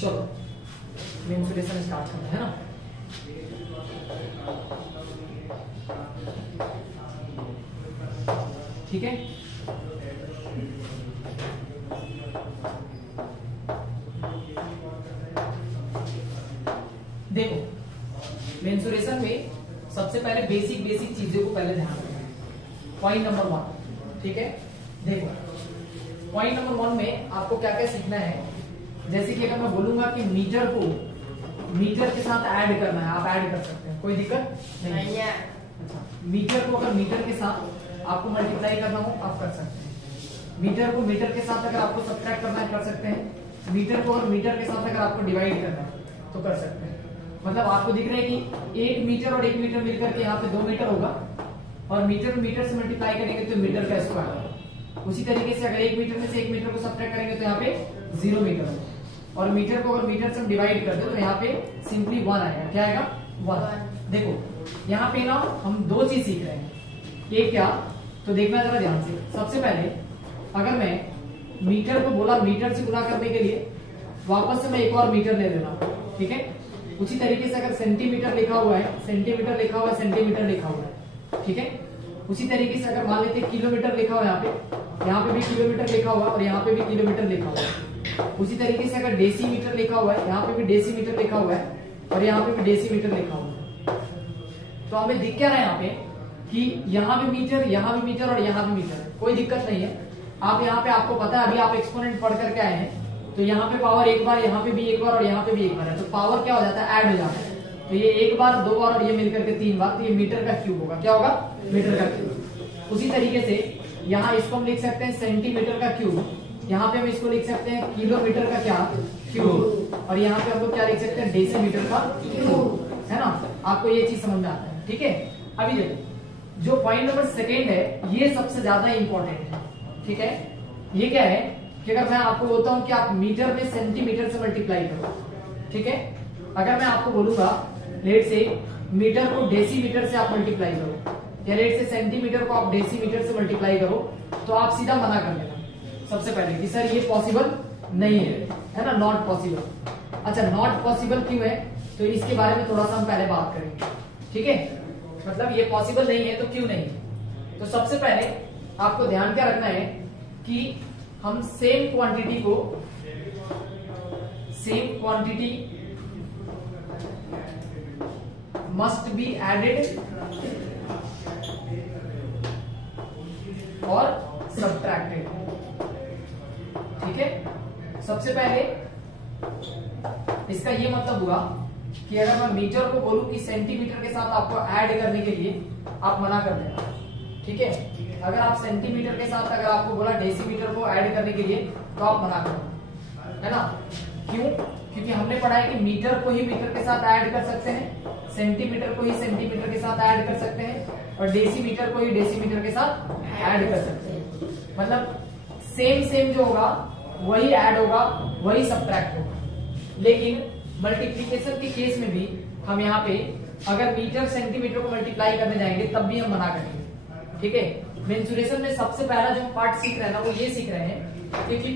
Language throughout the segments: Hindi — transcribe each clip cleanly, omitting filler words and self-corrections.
चलो मेंसुरेशन स्टार्ट करते हैं ना। ठीक है, देखो मेंसुरेशन में सबसे पहले बेसिक चीजों को पहले ध्यान रखना। पॉइंट नंबर 1, ठीक है, देखो पॉइंट नंबर 1 में आपको क्या क्या सीखना है। जैसे कि अगर मैं बोलूंगा कि मीटर को मीटर के साथ ऐड करना है, आप ऐड कर सकते हैं, कोई दिक्कत नहीं है। अच्छा, मीटर को अगर मीटर के साथ आपको मल्टीप्लाई करना हो आप कर सकते हैं। मीटर को मीटर के साथ अगर आपको सब्ट्रैक्ट करना है कर सकते हैं। मीटर को और मीटर के साथ अगर आपको डिवाइड करना है तो कर सकते हैं। मतलब आपको दिख रहा है कि 1 मीटर और 1 मीटर मिलकर के यहाँ पे 2 मीटर होगा, और मीटर मीटर से मल्टीप्लाई करेंगे तो मीटर का स्क्वायर। उसी तरीके से अगर 1 मीटर में से 1 मीटर को सब्ट्रैक्ट करेंगे तो यहाँ पे 0 मीटर होगा, और मीटर को अगर मीटर से हम डिवाइड कर दे तो यहाँ पे सिंपली 1 आएगा। क्या आएगा? 1। देखो यहाँ पे ना हम 2 चीज सीख रहे हैं। एक क्या, तो देखना जरा ध्यान से। सबसे पहले अगर मैं मीटर को बोला मीटर से गुणा करने के लिए, वापस से मैं एक और मीटर ले लेना, ठीक है। उसी तरीके से अगर सेंटीमीटर लिखा हुआ है, सेंटीमीटर लिखा हुआ है, सेंटीमीटर लिखा हुआ है, ठीक है। उसी तरीके से अगर मान लेते किलोमीटर लिखा हुआ है, यहाँ पे भी किलोमीटर लिखा हुआ है और यहाँ पे भी किलोमीटर लिखा हुआ है। उसी तरीके से अगर डेसीमीटर लिखा हुआ है, यहाँ पे भी डेसीमीटर लिखा हुआ है और यहाँ पे भी डेसीमीटर लिखा हुआ है। तो हमें दिख क्या रहा है यहाँ पे कि यहाँ भी मीटर, यहाँ भी मीटर और यहाँ भी मीटर, कोई दिक्कत नहीं है। आप यहाँ पे आपको पता है, अभी आप एक्सपोनेंट पढ़ करके आए हैं, तो यहाँ पे पावर एक बार, यहाँ पे भी एक बार और यहाँ पे भी एक बार है, तो पावर क्या हो जाता है? ऐड हो जाता है। तो ये एक बार, 2 बार और ये मिलकर के 3 बार, तो ये मीटर का क्यूब होगा। क्या होगा? मीटर का क्यूब। उसी तरीके से यहाँ इसको हम लिख सकते हैं सेंटीमीटर का क्यूब, यहाँ पे हम इसको लिख सकते हैं किलोमीटर का क्या? क्यूब। और यहाँ पे हम लोग क्या लिख सकते हैं? डेसीमीटर का क्यूब, है ना। आपको ये चीज समझ में आता है, ठीक है। अभी देखो जो पॉइंट नंबर 2 है ये सबसे ज्यादा इंपॉर्टेंट है, ठीक है। ये क्या है कि अगर मैं आपको बोलता हूं कि आप मीटर में सेंटीमीटर से मल्टीप्लाई करो, ठीक है। अगर मैं आपको बोलूंगा लेट से मीटर को डेसीमीटर से आप मल्टीप्लाई करो, या लेट से सेंटीमीटर को आप डेसीमीटर से मल्टीप्लाई करो, तो आप सीधा मना कर देना सबसे पहले कि सर ये पॉसिबल नहीं है ना, नॉट पॉसिबल। अच्छा, नॉट पॉसिबल क्यों है? तो इसके बारे में थोड़ा सा हम पहले बात करेंगे, ठीक है। मतलब ये पॉसिबल नहीं है तो क्यों नहीं? तो सबसे पहले आपको ध्यान क्या रखना है कि हम same quantity must be added और सब्ट्रैक्टेड, ठीक है। सबसे पहले इसका ये मतलब हुआ कि अगर मैं मीटर को बोलूं कि सेंटीमीटर के साथ आपको ऐड करने के लिए, आप मना कर देना, ठीक है। अगर आप सेंटीमीटर के साथ अगर आपको बोला डेसीमीटर को ऐड करने के लिए, तो आप मना करो, है ना। क्यों? क्योंकि हमने पढ़ा है कि मीटर को ही मीटर के साथ ऐड कर सकते हैं, सेंटीमीटर को ही सेंटीमीटर के साथ ऐड कर सकते हैं, और डेसीमीटर को ही डेसीमीटर के साथ ऐड कर सकते हैं। मतलब सेम जो होगा वही ऐड होगा, वही सब्ट्रैक्ट होगा। लेकिन मल्टीप्लीकेशन के केस में भी हम यहाँ पे अगर मीटर सेंटीमीटर को मल्टीप्लाई करने जाएंगे तब भी हम मना करेंगे, ठीक है। मेंसुरेशन में सबसे पहला जो पार्ट सीख रहे हैं ना, वो ये सीख रहे हैं क्योंकि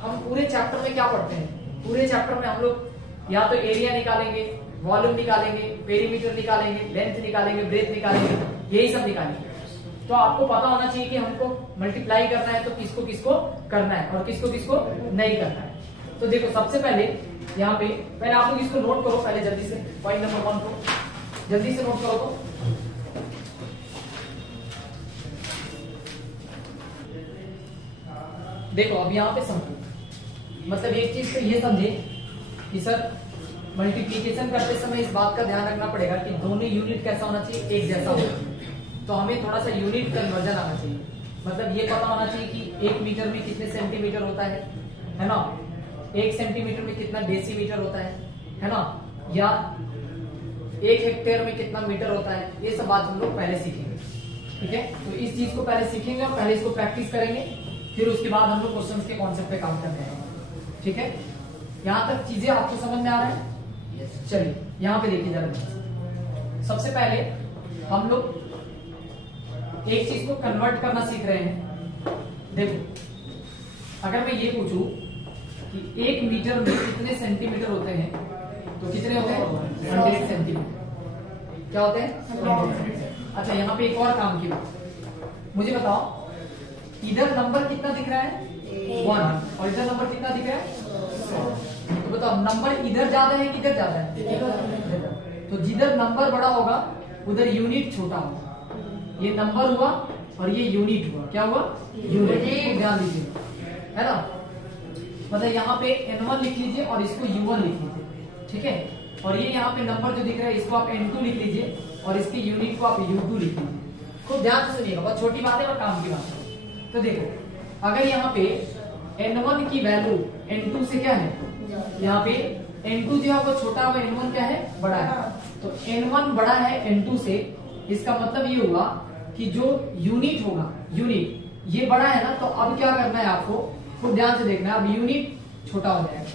हम पूरे चैप्टर में क्या पढ़ते हैं? पूरे चैप्टर में हम लोग या तो एरिया निकालेंगे, वॉल्यूम निकालेंगे, पेरीमीटर निकालेंगे, लेंथ निकालेंगे, ब्रेथ निकालेंगे, यही सब निकालेंगे। तो आपको पता होना चाहिए कि हमको मल्टीप्लाई करना है तो किसको किसको करना है और किसको किसको नहीं करना है। तो देखो सबसे पहले यहाँ पे पहले आप लोग इसको नोट करो, पहले जल्दी से पॉइंट नंबर 1 को जल्दी से नोट करो। तो देखो अब यहाँ पे समझो, मतलब एक चीज तो ये समझे कि सर मल्टीप्लीकेशन करते समय इस बात का ध्यान रखना पड़ेगा कि दोनों यूनिट कैसा होना चाहिए? एक जैसा होना चाहिए। तो हमें थोड़ा सा यूनिट कन्वर्जन आना चाहिए। मतलब ये पता होना चाहिए कि 1 मीटर में कितने सेंटीमीटर होता है ना। 1 सेंटीमीटर में कितना डेसीमीटर होता है ना। या 1 हेक्टेयर में कितना मीटर होता है। ये सब बात हम लोग पहले सीखेंगे, ठीक है। तो इस चीज को पहले सीखेंगे और पहले इसको प्रैक्टिस करेंगे, फिर उसके बाद हम लोग क्वेश्चंस के कॉन्सेप्ट पे काम करते हैं, ठीक है। यहाँ तक चीजें आपको समझ में आ रहा है? चलिए यहाँ पे देखिए जरा। सबसे पहले हम लोग एक चीज को कन्वर्ट करना सीख रहे हैं। देखो अगर मैं ये पूछूं कि 1 मीटर में कितने सेंटीमीटर होते हैं, तो कितने होते हैं 100 सेंटीमीटर। क्या होते हैं? अच्छा यहाँ पे एक और काम की बात, मुझे बताओ इधर नंबर कितना दिख रहा है 1 और इधर नंबर कितना दिख रहा है 100। तो बताओ नंबर इधर ज्यादा है किधर ज्यादा है? तो जिधर नंबर बड़ा होगा उधर यूनिट छोटा होगा। ये नंबर हुआ और ये यूनिट हुआ। क्या हुआ? यूनिट। ध्यान दीजिए, है ना। मतलब यहाँ पे N1 लिख लीजिए और इसको U1 लिख लीजिए, ठीक है। और ये यहाँ पे नंबर जो दिख रहा है इसको आप N2 लिख लीजिए और इसके यूनिट को आप U2 लिख लीजिए। खूब ध्यान से सुनिएगा, बहुत छोटी बात है और काम की बात है। तो देखो अगर यहाँ पे N1 की वैल्यू N2 से क्या है, यहाँ पे N2 जो है वो छोटा होगा, N1 क्या है बड़ा है। तो N1 बड़ा है N2 से, इसका मतलब ये हुआ कि जो यूनिट होगा, यूनिट ये बड़ा है ना, तो अब क्या करना है आपको, खूब ध्यान से देखना है। अब यूनिट छोटा हो जाएगा,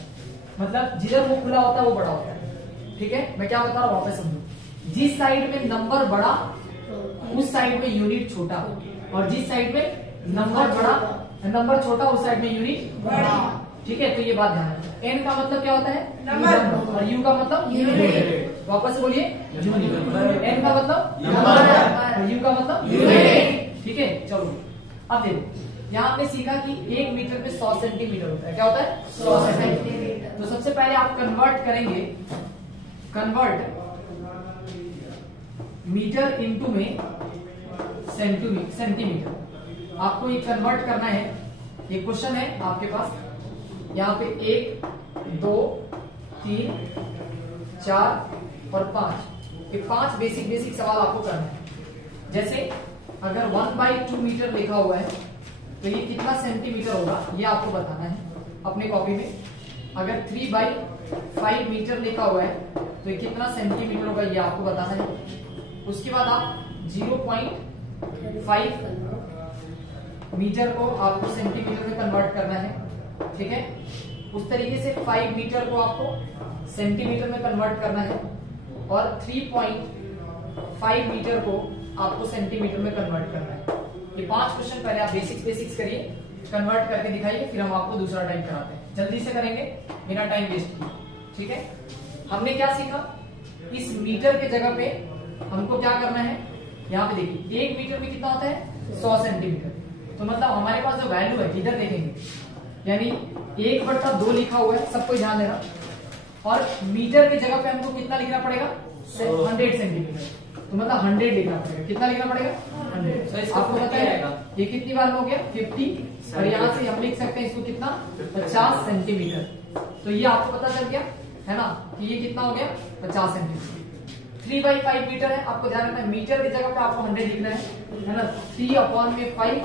मतलब जिधर वो खुला होता है वो बड़ा होता है, ठीक है। मैं क्या बता रहा हूँ वापस समझो। जिस साइड में नंबर बड़ा उस साइड में यूनिट छोटा, और जिस साइड में नंबर बड़ा नंबर छोटा उस साइड में यूनिट बड़ा, ठीक है। तो ये बात ध्यान रखना। एन का मतलब क्या होता है नंबर और यू का मतलब यूनिट। वापस से बोलिए यूनिट। एन का मतलब नंबर और यू का मतलब यूनिट, ठीक है। चलो अब देखो यहाँ आपने सीखा कि 1 मीटर में 100 सेंटीमीटर होता है। क्या होता है 100 सेंटीमीटर। तो सबसे पहले आप कन्वर्ट करेंगे, कन्वर्ट मीटर इनटू में सेंटीमीटर। आपको ये कन्वर्ट करना है। ये क्वेश्चन है आपके पास, यहाँ पे 1 2 3 4 और 5, ये 5 बेसिक सवाल आपको करना है। जैसे अगर 1/2 मीटर लिखा हुआ है तो ये कितना सेंटीमीटर होगा ये आपको बताना है अपने कॉपी में। अगर 3/5 मीटर लिखा हुआ है तो ये कितना सेंटीमीटर होगा ये आपको बताना है। उसके बाद आप 0.5 मीटर को आपको सेंटीमीटर में कन्वर्ट करना है, ठीक है। उस तरीके से 5 मीटर को आपको सेंटीमीटर में कन्वर्ट करना है और 3.5 मीटर को आपको सेंटीमीटर में कन्वर्ट करना है। ये 5 क्वेश्चन पहले आप बेसिक्स करिए, कन्वर्ट करके दिखाइए, फिर हम आपको दूसरा टाइप कराते हैं। जल्दी से करेंगे बिना टाइम वेस्ट किए, ठीक है। हमने क्या सीखा, इस मीटर के जगह पे हमको क्या करना है। यहाँ पे देखिए 1 मीटर में कितना होता है 100 सेंटीमीटर। तो मतलब हमारे पास जो वैल्यू है इधर देखेंगे, यानी 1/2 लिखा हुआ है, सबको ध्यान देना। और मीटर की जगह पे हमको कितना लिखना पड़ेगा 100 सेंटीमीटर। तो मतलब 100 लिखना पड़ेगा। कितना लिखना पड़ेगा 100। आपको पता है ये कितनी बार हो गया 50, और यहाँ से हम लिख सकते हैं इसको कितना 50 सेंटीमीटर। तो ये आपको पता चल गया है ना कि ये कितना हो गया 50 सेंटीमीटर। 3/5 मीटर है, आपको ध्यान रखना है मीटर की जगह पे आपको 100 लिखना है ना। 3/5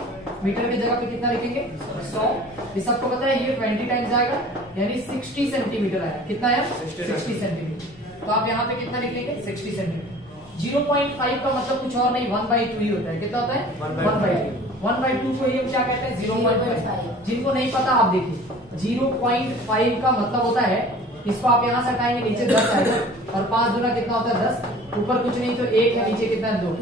मीटर की जगह पे कितना लिखेंगे 100। ये सबको पता है ये 20 टाइम्स आएगा, यानी 60 सेंटीमीटर आया। कितना आया 60 सेंटीमीटर। तो आप यहाँ पे कितना लिख लेंगे 60 सेंटीमीटर। 0.5 का मतलब कुछ और नहीं 1/2 ही होता है। कितना होता है 1/2। 1/2 को ये क्या कहते हैं 0.5। जिनको नहीं पता आप देखिए 0.5 का मतलब होता है, इसको आप यहाँ से हटाएंगे नीचे 10 आएगा, और 5 गुना कितना होता है 10, ऊपर कुछ नहीं तो 1 है, नीचे कितना है 2।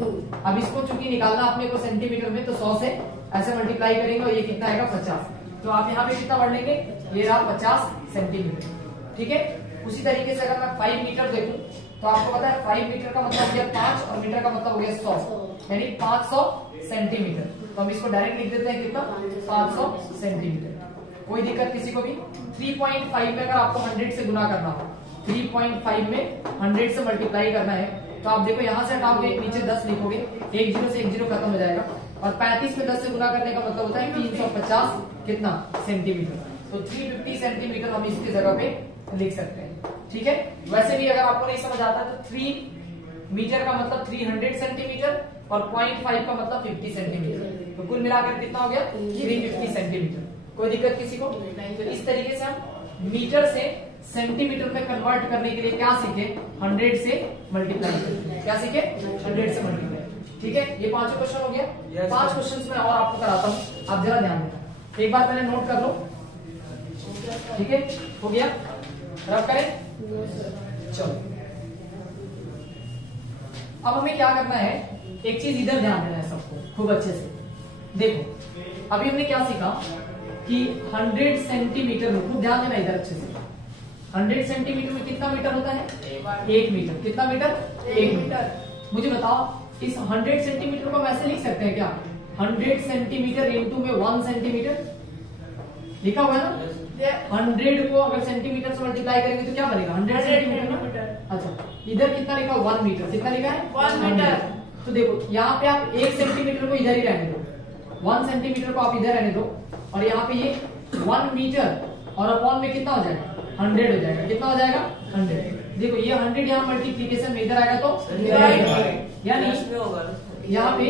अब इसको चूंकि निकालना अपने को सेंटीमीटर में, तो 100 से ऐसे मल्टीप्लाई करेंगे और ये कितना आएगा 50। तो आप यहाँ पे कितना बढ़ लेंगे, ये रहा 50 सेंटीमीटर, ठीक है। उसी तरीके से अगर मैं 5 मीटर देखूं तो आपको पता है 5 मीटर का मतलब हो गया 5 और मीटर का मतलब हो गया 100, यानी 500 सेंटीमीटर। तो हम इसको डायरेक्ट लिख देते हैं कितना 500 सेंटीमीटर। कोई दिक्कत किसी को भी। 3.5 में अगर आपको 100 से गुना करना हो, 3.5 में 100 से मल्टीप्लाई करना है, तो आप देखो यहाँ से हटाओगे नीचे 10 लिखोगे, 1 0 से 1 0 खत्म हो जाएगा, और 35 में 10 से गुना करने का मतलब होता है 350 कितना सेंटीमीटर। तो 350 सेंटीमीटर हम इसकी जगह पे लिख सकते हैं, ठीक है। वैसे भी अगर आपको नहीं समझ आता तो 3 मीटर का मतलब 300 सेंटीमीटर और 0.5 का मतलब 50 सेंटीमीटर। तो कुल मिलाकर कितना हो गया 350 सेंटीमीटर। कोई दिक्कत किसी को नहीं। तो इस तरीके से हम मीटर से सेंटीमीटर में कन्वर्ट करने के लिए क्या सीखे 100 से मल्टीप्लाई। क्या सीखे 100 से मल्टीप्लाई, ठीक है। ये 5 क्वेश्चन हो गया। 5 क्वेश्चन में और आपको कराता हूँ, आप जरा ध्यान देना। एक बार पहले नोट कर लो, ठीक है। हो गया, रब करें। चलो अब हमें क्या करना है, एक चीज इधर ध्यान देना है सबको खूब अच्छे से। देखो अभी हमने क्या सीखा कि 100 सेंटीमीटर में, खूब ध्यान देना इधर अच्छे से, 100 सेंटीमीटर में कितना मीटर होता है? 1 मीटर। कितना मीटर? 1 मीटर। मुझे बताओ इस 100 सेंटीमीटर को हम ऐसे लिख सकते हैं क्या? 100 सेंटीमीटर इंटू में 1 सेंटीमीटर लिखा हुआ है ना? 100 को अगर सेंटीमीटर से मल्टीप्लाई करेंगे तो क्या बनेगा? 100 सेंटीमीटर। अच्छा, इधर कितना लिखा? 1 मीटर। कितना लिखा है? 1 मीटर। तो देखो यहाँ पे आप 1 सेंटीमीटर को इधर ही रहने दो, 1 सेंटीमीटर को आप इधर रहने दो, और यहाँ पे ये 1 मीटर और अपॉन में कितना हो जाएगा? 100 हो जाएगा। कितना हो जाएगा? 100। देखो ये 100 यहाँ मल्टीप्लीकेशन में इधर आएगा तो यानी यहाँ पे,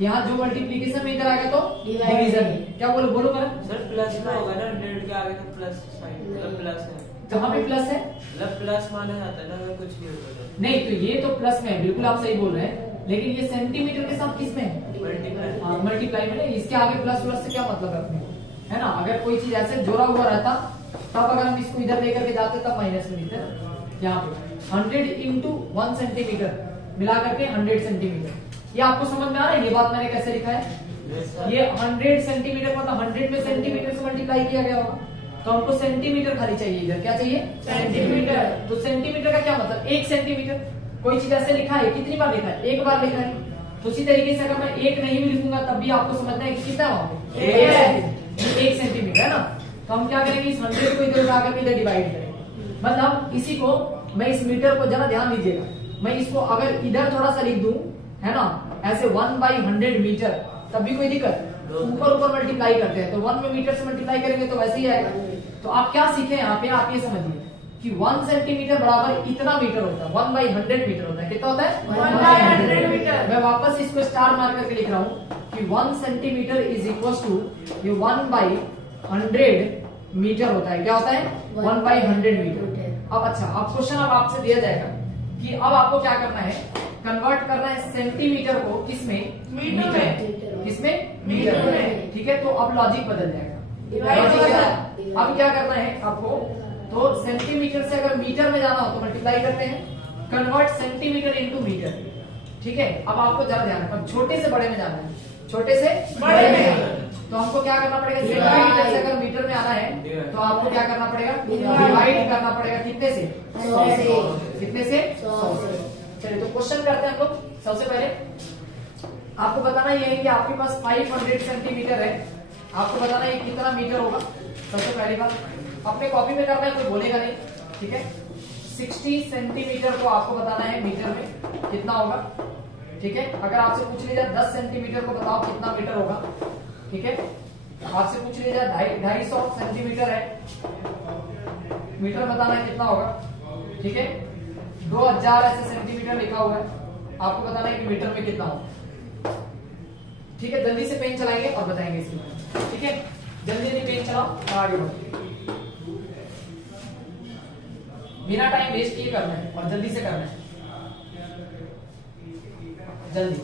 यहाँ जो मल्टीप्लीकेशन में इधर आएगा तो डिवीजन। क्या बोलो बोलो कर सर? प्लस में होगा ना, 100 के आगे तो प्लस साइन, मतलब प्लस है। कहाँ पे प्लस है? मतलब प्लस माना जाता है ना अगर कुछ भी होता है। नहीं तो ये तो प्लस में है, बिल्कुल आप सही बोल रहे हैं, लेकिन ये सेंटीमीटर के साथ किस में है? मल्टीप्लाई। हाँ मल्टीप्लाई में। इसके आगे प्लस प्लस से क्या मतलब रखने, है ना? अगर कोई चीज ऐसे जोड़ा हुआ रहता तब अगर हम इसको इधर लेकर के जाते तब माइनस में लिखते ना। यहाँ पे 100 इंटू 1 सेंटीमीटर मिला करके 100 सेंटीमीटर। ये आपको समझ में आ रहा है ये बात मैंने कैसे लिखा है? ये 100 सेंटीमीटर मतलब 100 में सेंटीमीटर से मल्टीप्लाई किया गया होगा, तो हमको सेंटीमीटर खाली चाहिए। इधर क्या चाहिए? सेंटीमीटर। तो सेंटीमीटर का क्या मतलब? 1 सेंटीमीटर। कोई चीज ऐसे लिखा है, कितनी बार लिखा है? 1 बार लिखा है। तो उसी तरीके से अगर मैं 1 नहीं भी लिखूंगा तब भी आपको समझना है कि कितना वहां पे 1 सेंटीमीटर है ना। तो हम क्या करेंगे? इस 100 को इधर उठा करके इधर डिवाइड करेंगे। मतलब इसी को मैं इस मीटर को जरा ध्यान दीजिएगा, मैं इसको अगर इधर थोड़ा सा लिख दूं, है ना, ऐसे 1/100 मीटर, तब भी कोई दिक्कत? ऊपर ऊपर मल्टीप्लाई करते हैं तो 1 में मीटर से मल्टीप्लाई करेंगे तो वैसे ही आएगा। तो आप क्या सीखे यहाँ पे? आप ये समझिए कि 1 सेंटीमीटर बराबर इतना मीटर होता है, 1/100 मीटर होता है। कितना होता है? 1/100 मीटर। मैं वापस इसको स्टार मार करके लिख रहा हूँ कि 1 सेंटीमीटर इज इक्वल टू ये 1/100 मीटर होता है। क्या होता है? 1/100 मीटर। अब अच्छा, अब क्वेश्चन अब आपसे दिया जाएगा कि अब आपको क्या करना है? कन्वर्ट करना है सेंटीमीटर को किसमें? मीटर में। किसमें? मीटर में। ठीक है, तो अब लॉजिक बदल जाएगा। अब क्या करना है आपको? तो सेंटीमीटर से अगर मीटर में जाना हो तो मल्टीप्लाई करते हैं, कन्वर्ट सेंटीमीटर इनटू मीटर। ठीक है, अब आपको जरा ध्यान रखना, छोटे से बड़े में जाना है, छोटे से बड़े में। तो हमको क्या करना पड़ेगा? सेंटीमीटर से अगर मीटर में आना है तो आपको क्या करना पड़ेगा? डिवाइड करना पड़ेगा। कितने से? 100 से। कितने से? 100 से। चलिए तो क्वेश्चन करते हैं हम लोग। सबसे पहले आपको बताना ये है कि आपके पास 500 सेंटीमीटर है, आपको बताना है कितना मीटर होगा। सबसे पहली बात अपने कॉपी में करना है, कोई बोलेगा नहीं। ठीक है, 60 सेंटीमीटर को आपको बताना है मीटर में कितना होगा। ठीक है, अगर आपसे पूछ लिया जाए 10 सेंटीमीटर को बताओ कितना मीटर होगा। ठीक है, आपसे पूछ लिया जाए 250 सेंटीमीटर है, मीटर बताना है कितना होगा। ठीक है, 2000 ऐसे सेंटीमीटर लिखा हुआ है, आपको बताना है कि मीटर में कितना होगा। ठीक है, जल्दी से पेन चलाएंगे और बताएंगे इसके बारे में। ठीक है, जल्दी जल्दी पेन चलाओ, आगे बढ़ो, बिना टाइम वेस्ट किए करना है और जल्दी से करना है, जल्दी।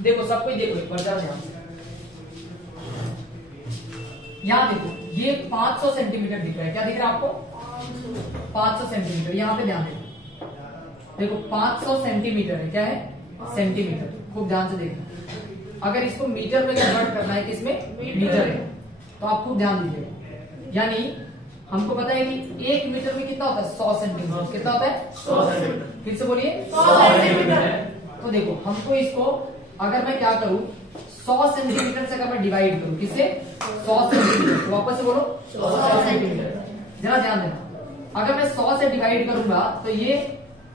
देखो सब कोई देखो एक बार ध्यान से, यहां देखो ये 500 सेंटीमीटर दिख रहा है। क्या दिख रहा है आपको? 500 सेंटीमीटर। यहां पे ध्यान देखो 500 सेंटीमीटर है। क्या है? सेंटीमीटर। खूब ध्यान से देखना, अगर इसको मीटर में कन्वर्ट करना है किसमें? मीटर है, तो आप खूब ध्यान दीजिएगा। यानी हमको पता है कि 1 मीटर में कितना होता है? 100 सेंटीमीटर। कितना होता है? 100 सेंटीमीटर। फिर से बोलिए 100 सेंटीमीटर। तो देखो हमको इसको अगर मैं क्या करूं, 100 सेंटीमीटर से अगर मैं डिवाइड करूं, किससे? 100 सेंटीमीटर। वापस से बोलो 100 सेंटीमीटर। जरा ध्यान देना, अगर मैं 100 से डिवाइड करूंगा तो ये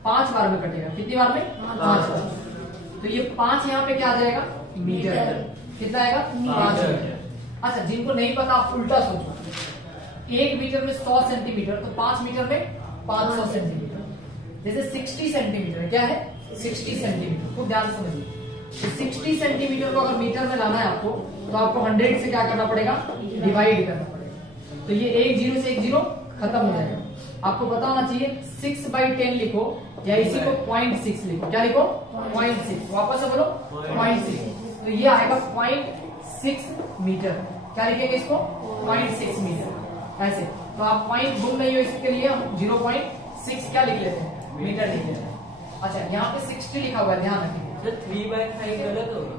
5 बार में कटेगा। कितनी बार में? 5 बार। तो ये 5 यहाँ पे क्या आ जाएगा? मीटर। कितना आएगा? 5 मीटर। अच्छा, जिनको नहीं पता आप उल्टा सोचो, 1 मीटर में 100 सेंटीमीटर, तो 5 मीटर में 500 सेंटीमीटर। जैसे 60 सेंटीमीटर क्या है? 60 सेंटीमीटर। खूब ध्यान से समझिए, तो 60 सेंटीमीटर को अगर मीटर में लाना है आपको, तो आपको 100 से क्या करना पड़ेगा? डिवाइड करना पड़ेगा। तो ये 1 0 से 1 0 खत्म हो जाएगा। आपको पता होना चाहिए 6/10 लिखो या इसी को 0.6 लिखो। क्या लिखो? 0.6। वापस से बोलो 0.6। तो ये आएगा 0.6 मीटर। क्या लिखेंगे इसको? 0.6 मीटर। ऐसे तो आप पॉइंट भूल नहीं हो, इसके लिए हम 0.6 क्या लिख लेते हैं? मीटर लिख लेते हैं। अच्छा यहाँ पे 60 लिखा हुआ है, ध्यान रखेंगे। 3/5 गलत होगा।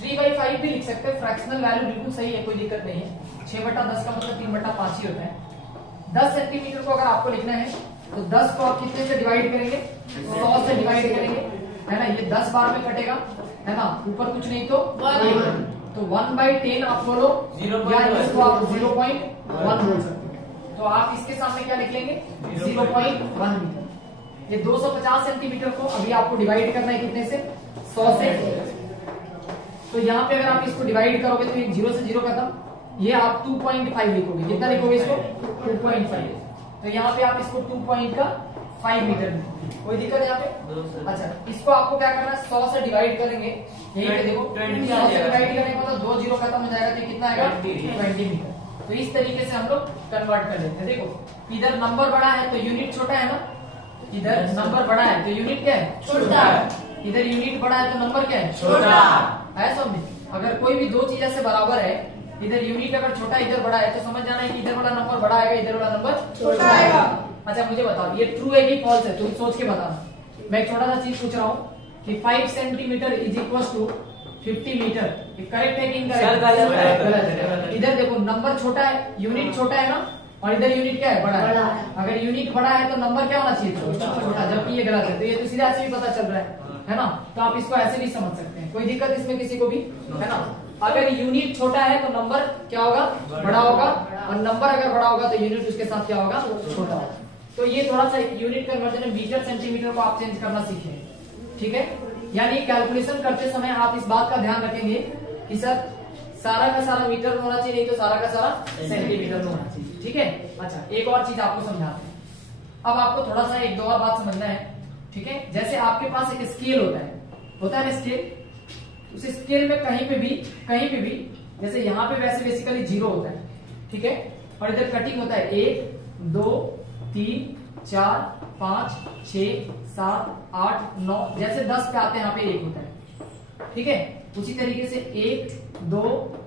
3/5 भी लिख सकते हैं, फ्रैक्शनल वैल्यू बिल्कुल सही है, कोई दिक्कत नहीं है। 6/10 का मतलब 3/5 ही होता है। 10 सेंटीमीटर को अगर आपको लिखना है तो 10 को आप कितने से डिवाइड करेंगे? 100 से डिवाइड करेंगे, है ना। ये 10 बार में कटेगा, है ना, ऊपर कुछ नहीं तो 1। तो 1/10 आप बोलो, या इसको आप 0.1 बोल सकते हो। तो आप इसके सामने क्या लिख लेंगे? 0.1 मीटर। ये 250 सेंटीमीटर को अभी आपको डिवाइड करना है कितने से? 100 से। तो यहाँ पे अगर आप इसको डिवाइड करोगे तो एक 0 से 0 खत्म, ये आप 2.5 लिखोगे। कितना लिखोगे इसको? 2.5। तो यहाँ पे आप इसको 2.5 मीटर लिखोगे। कोई दिक्कत है यहाँ पे? अच्छा, इसको आपको क्या करना है? 100 से डिवाइड करेंगे, यही पे देखो 100 से डिवाइड करने के बाद 2 0 खत्म हो जाएगा, तो कितना आएगा? 20 मीटर। तो इस तरीके से हम लोग कन्वर्ट कर लेते हैं। देखो इधर नंबर बड़ा है तो यूनिट छोटा है ना, इधर नंबर बड़ा है तो यूनिट क्या है? छोटा है। इधर यूनिट बड़ा है तो नंबर क्या है? छोटा है। समझे? अगर कोई भी दो चीज ऐसे बराबर है, इधर यूनिट अगर छोटा इधर बड़ा है, तो समझ जाना है कि इधर वाला नंबर बड़ा आएगा, इधर वाला नंबर छोटा आएगा। अच्छा मुझे बताओ ये ट्रू है कि फॉल्स है? तुम सोच के बताना। मैं एक छोटा सा चीज पूछ रहा हूँ कि 5 centimetre is equal to 50 metre, correct है कि इनकरेक्ट? गलत है। इधर देखो नंबर छोटा है, यूनिट छोटा है ना, और इधर यूनिट क्या है? बड़ा है। अगर यूनिट बड़ा है तो नंबर क्या होना चाहिए? छोटा, जबकि ये गलत है। तो ये तो सीधा ऐसे भी पता चल रहा है ना। तो आप इसको ऐसे भी समझ सकते हैं, कोई दिक्कत इसमें किसी को भी, है ना। अगर यूनिट छोटा है तो नंबर क्या होगा? बड़ा होगा, और नंबर अगर बड़ा होगा तो यूनिट उसके साथ क्या होगा? छोटा होगा। तो ये थोड़ा सा यूनिट कन्वर्जन में मीटर सेंटीमीटर को आप चेंज करना सीखें, ठीक है। यानी कैलकुलेशन करते समय आप इस बात का ध्यान रखेंगे कि सर सारा का सारा मीटर में होना चाहिए, नहीं तो सारा का सारा सेंटीमीटर में होना चाहिए, ठीक है। अच्छा एक और चीज आपको समझाते हैं। अब आपको थोड़ा सा एक दो और बात समझना है, ठीक है। जैसे आपके पास एक स्केल होता है ना स्केल। उस स्केल में कहीं पे भी जैसे यहाँ पे वैसे बेसिकली 0 होता है, ठीक है। और इधर कटिंग होता है 1 2 3 4 5 6 7 8 9, जैसे 10 पे आते हैं यहाँ पे 1 होता है, ठीक है। उसी तरीके से 1 2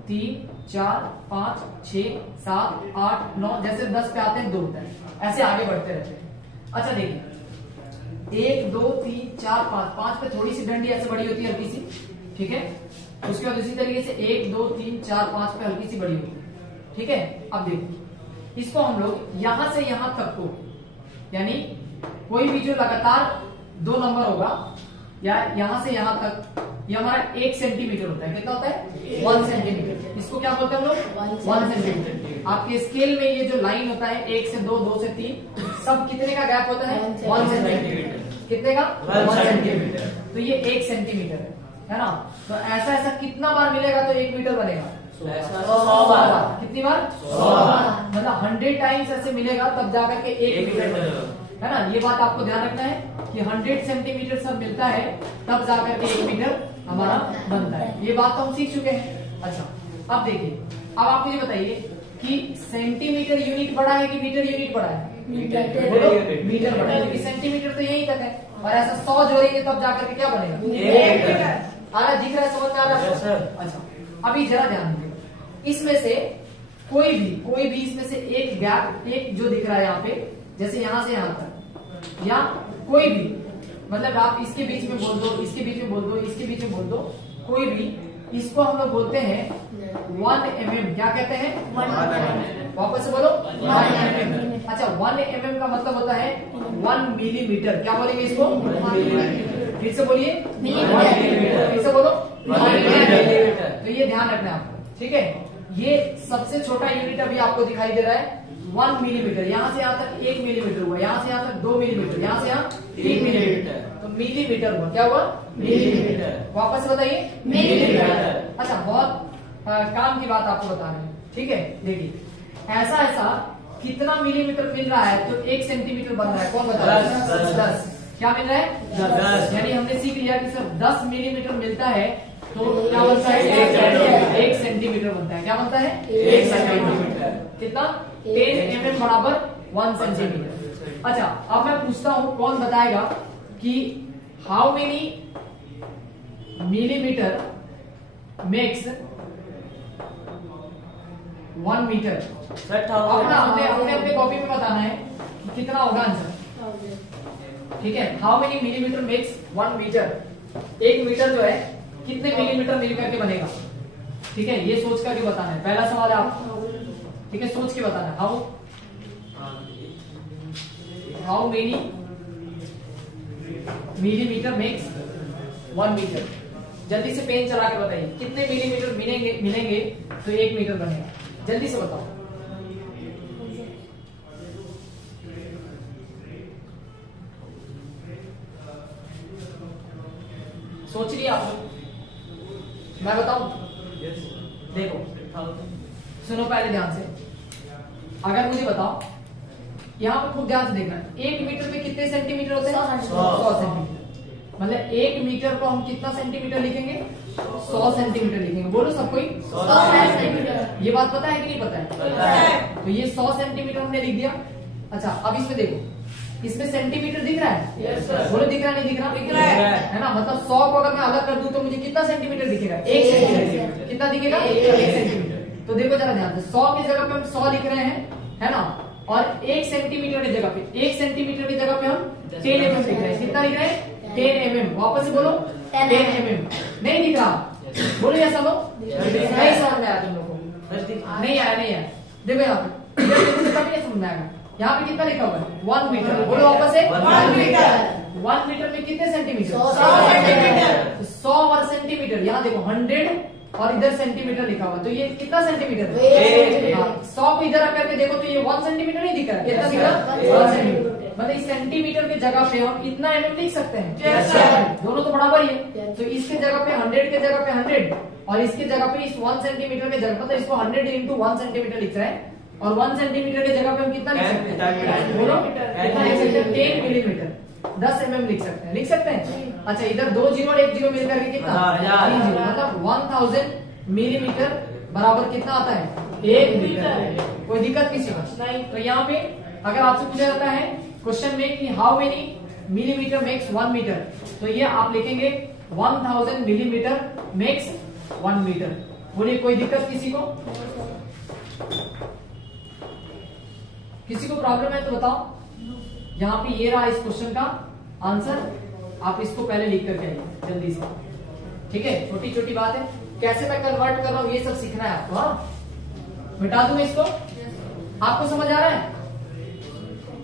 3 4 5 6 7 8 9, जैसे 10 पे आते हैं 2 होता है। ऐसे आगे बढ़ते रहते हैं। अच्छा देखिए 1 2 3 4 5 पे थोड़ी सी डंडी ऐसे बड़ी होती है, हल्की सी, ठीक है। उसके बाद इसी तरीके से 1 2 3 4 5 पे हल्की सी बड़ी होती है, ठीक है। अब देखो इसको हम लोग यहां से यहां तक को, यानी कोई भी जो लगातार 2 नंबर होगा या यहां से यहां तक, ये हमारा 1 सेंटीमीटर होता है। कितना होता है? 1 सेंटीमीटर। इसको क्या बोलते हैं हम लोग? 1 सेंटीमीटर। आपके स्केल में ये जो लाइन होता है 1 से 2 2 से 3, सब कितने का गैप होता है? 1 सेंटीमीटर। कितने का? 1 सेंटीमीटर। तो ये 1 सेंटीमीटर है ना। तो ऐसा ऐसा कितना बार मिलेगा तो 1 मीटर बनेगा? 100 बार। कितनी बार? 100 बार। मतलब 100 टाइम्स ऐसे मिलेगा तब जाकर के 1 मीटर बनेगा, है ना। ये बात आपको ध्यान रखना है कि 100 सेंटीमीटर सब मिलता है तब जाकर के 1 मीटर हमारा बनता है। ये बात तो हम सीख चुके हैं। अच्छा अब देखिए, अब आप मुझे बताइए कि सेंटीमीटर यूनिट बड़ा है कि मीटर यूनिट बड़ा है? मीटर बड़ा है, क्योंकि सेंटीमीटर तो यही तक है। और ऐसा 100 जोड़ेंगे तब जाकर के क्या बनेगा? 1 मीटर। आ रहा, दिख रहा है, समझ में आ रहा है? अच्छा अभी जरा ध्यान दीजिए, इसमें से कोई भी इसमें से एक गैप, एक जो दिख रहा है यहाँ पे, जैसे यहाँ से यहाँ तक, या कोई भी, मतलब आप इसके बीच में बोल दो, इसके बीच में बोल दो, इसके बीच में बोल दो, कोई भी, इसको हम लोग बोलते हैं 1 mm। क्या कहते हैं? 1 mm। वापस से बोलो 1 mm। अच्छा 1 mm का मतलब होता है 1 मिलीमीटर। क्या बोलेंगे इसको? 1 मिलीमीटर। फिर से बोलिए 1 मिलीमीटर। फिर से बोलो 1 मिलीमीटर। तो ये ध्यान रखना है आपको, ठीक है। ये सबसे छोटा यूनिट अभी आपको दिखाई दे रहा है 1 मिलीमीटर। यहाँ से यहाँ तक 1 मिलीमीटर हुआ, यहाँ से यहाँ तक 2 मिलीमीटर, यहाँ से यहाँ 3 मिलीमीटर, तो मिलीमीटर हुआ। क्या हुआ? मिलीमीटर। वापस बताइए मिलीमीटर। अच्छा बहुत काम की बात आपको बता रहे हैं, ठीक है। देखिए ऐसा कितना मिलीमीटर मिल रहा है तो 1 सेंटीमीटर बन रहा है, कौन बता रहा है? 10। क्या मिल रहा है? 10। यानी हमने सीख लिया कि सर 10 मिलीमीटर मिलता है तो क्या बनता है? 1 सेंटीमीटर बनता है। क्या बनता है? 1 सेंटीमीटर। कितना? 10 mm बराबर 1 सेंटीमीटर। अच्छा अब मैं पूछता हूं, कौन बताएगा कि how many millimetres makes 1 metre? अपना अपने कॉपी में बताना है कितना होगा आंसर। ठीक है। How many millimetres makes 1 metre, 1 metre जो है कितने मिलीमीटर मिल करके बनेगा, ठीक है, ये सोच करके बताना है। पहला सवाल है आप, ठीक है, सोच के बताना है। How many millimetres makes 1 metre. जल्दी से पेन चला के बताइए कितने मिलीमीटर मिलेंगे तो 1 मीटर बनेगा, जल्दी से बताओ। सोच लिया आप लोग, मैं बताऊं? देखो सुनो पहले ध्यान से, अगर मुझे बताओ, यहाँ पे खूब ध्यान से देखना, 1 मीटर में कितने सेंटीमीटर होते हैं? 100 सेंटीमीटर। मतलब 1 मीटर को हम कितना सेंटीमीटर लिखेंगे? 100 सेंटीमीटर लिखेंगे। बोलो सब कोई 100 सेंटीमीटर। ये बात पता है कि नहीं पता है? तो ये 100 सेंटीमीटर हमने लिख दिया। अच्छा अब इसमें देखो, इसमें सेंटीमीटर दिख रहा है? Yes, sir. बोलो दिख रहा नहीं दिख रहा? दिख रहा है। है ना, मतलब 100 को अगर मैं अलग कर दूं तो मुझे कितना सेंटीमीटर दिखेगा? 1 सेंटीमीटर। कितना दिखेगा? 1 सेंटीमीटर। तो देखो जरा ध्यान से, 100 की जगह पे हम 100 लिख रहे हैं, है ना, और 1 सेंटीमीटर की जगह पे 1 सेंटीमीटर की जगह पे हम 10 mm लिख रहे हैं। कितना लिख रहे हैं? 10 mm। वापस से बोलो 10 mm। नहीं दिख रहा? बोलो या सब नहीं समझ में आया तुम लोग को? नहीं आया, नहीं आया। देखो यहाँ पे कभी नहीं समझ में आएगा। यहाँ पे कितना लिखा हुआ है? 1 मीटर। बोलो वापस से 1 मीटर। 1 मीटर में कितने सेंटीमीटर? 100 सेंटीमीटर। 100 और सेंटीमीटर, यहाँ देखो 100 और इधर सेंटीमीटर लिखा हुआ है, तो ये कितना सेंटीमीटर है? 100 को इधर करके देखो तो ये 1 सेंटीमीटर नहीं दिख रहा है। कितना दिख रहा है? 1 सेंटीमीटर। मतलब इस सेंटीमीटर की जगह पे हम इतना mm लिख सकते हैं। Yes, sir. दोनों तो बराबर ही है। तो इसके जगह पे 100 के जगह पे 100 और इसके जगह पे इस 1 सेंटीमीटर के जगह, मतलब इसको 100 into 1 सेंटीमीटर लिख रहे हैं, और 1 सेंटीमीटर की जगह पे हम कितना लिख सकते हैं? बोलो कितना लिख सकते हैं? 10 मिलीमीटर, 10 mm लिख सकते हैं। लिख सकते हैं? अच्छा इधर 2 0 और 1 0 मिलकर के कितना? 3 0। मतलब 1000 मिलीमीटर बराबर कितना आता है? 1 मीटर। कोई दिक्कत किसी को नहीं? तो यहाँ पे अगर आपसे पूछा जाता है क्वेश्चन में कि how many millimetres makes 1 metre, तो ये आप लिखेंगे 1000 मिलीमीटर मेक्स 1 मीटर। बोलिए कोई दिक्कत किसी को? किसी को प्रॉब्लम है तो बताओ। यहाँ पे ये रहा इस क्वेश्चन का आंसर, आप इसको पहले लिख करके आइए जल्दी से, ठीक है। छोटी छोटी बात है, कैसे मैं कन्वर्ट कर रहा हूँ ये सब सीखना है आपको। हाँ मिटा दूंगा इसको, आपको समझ आ रहा है?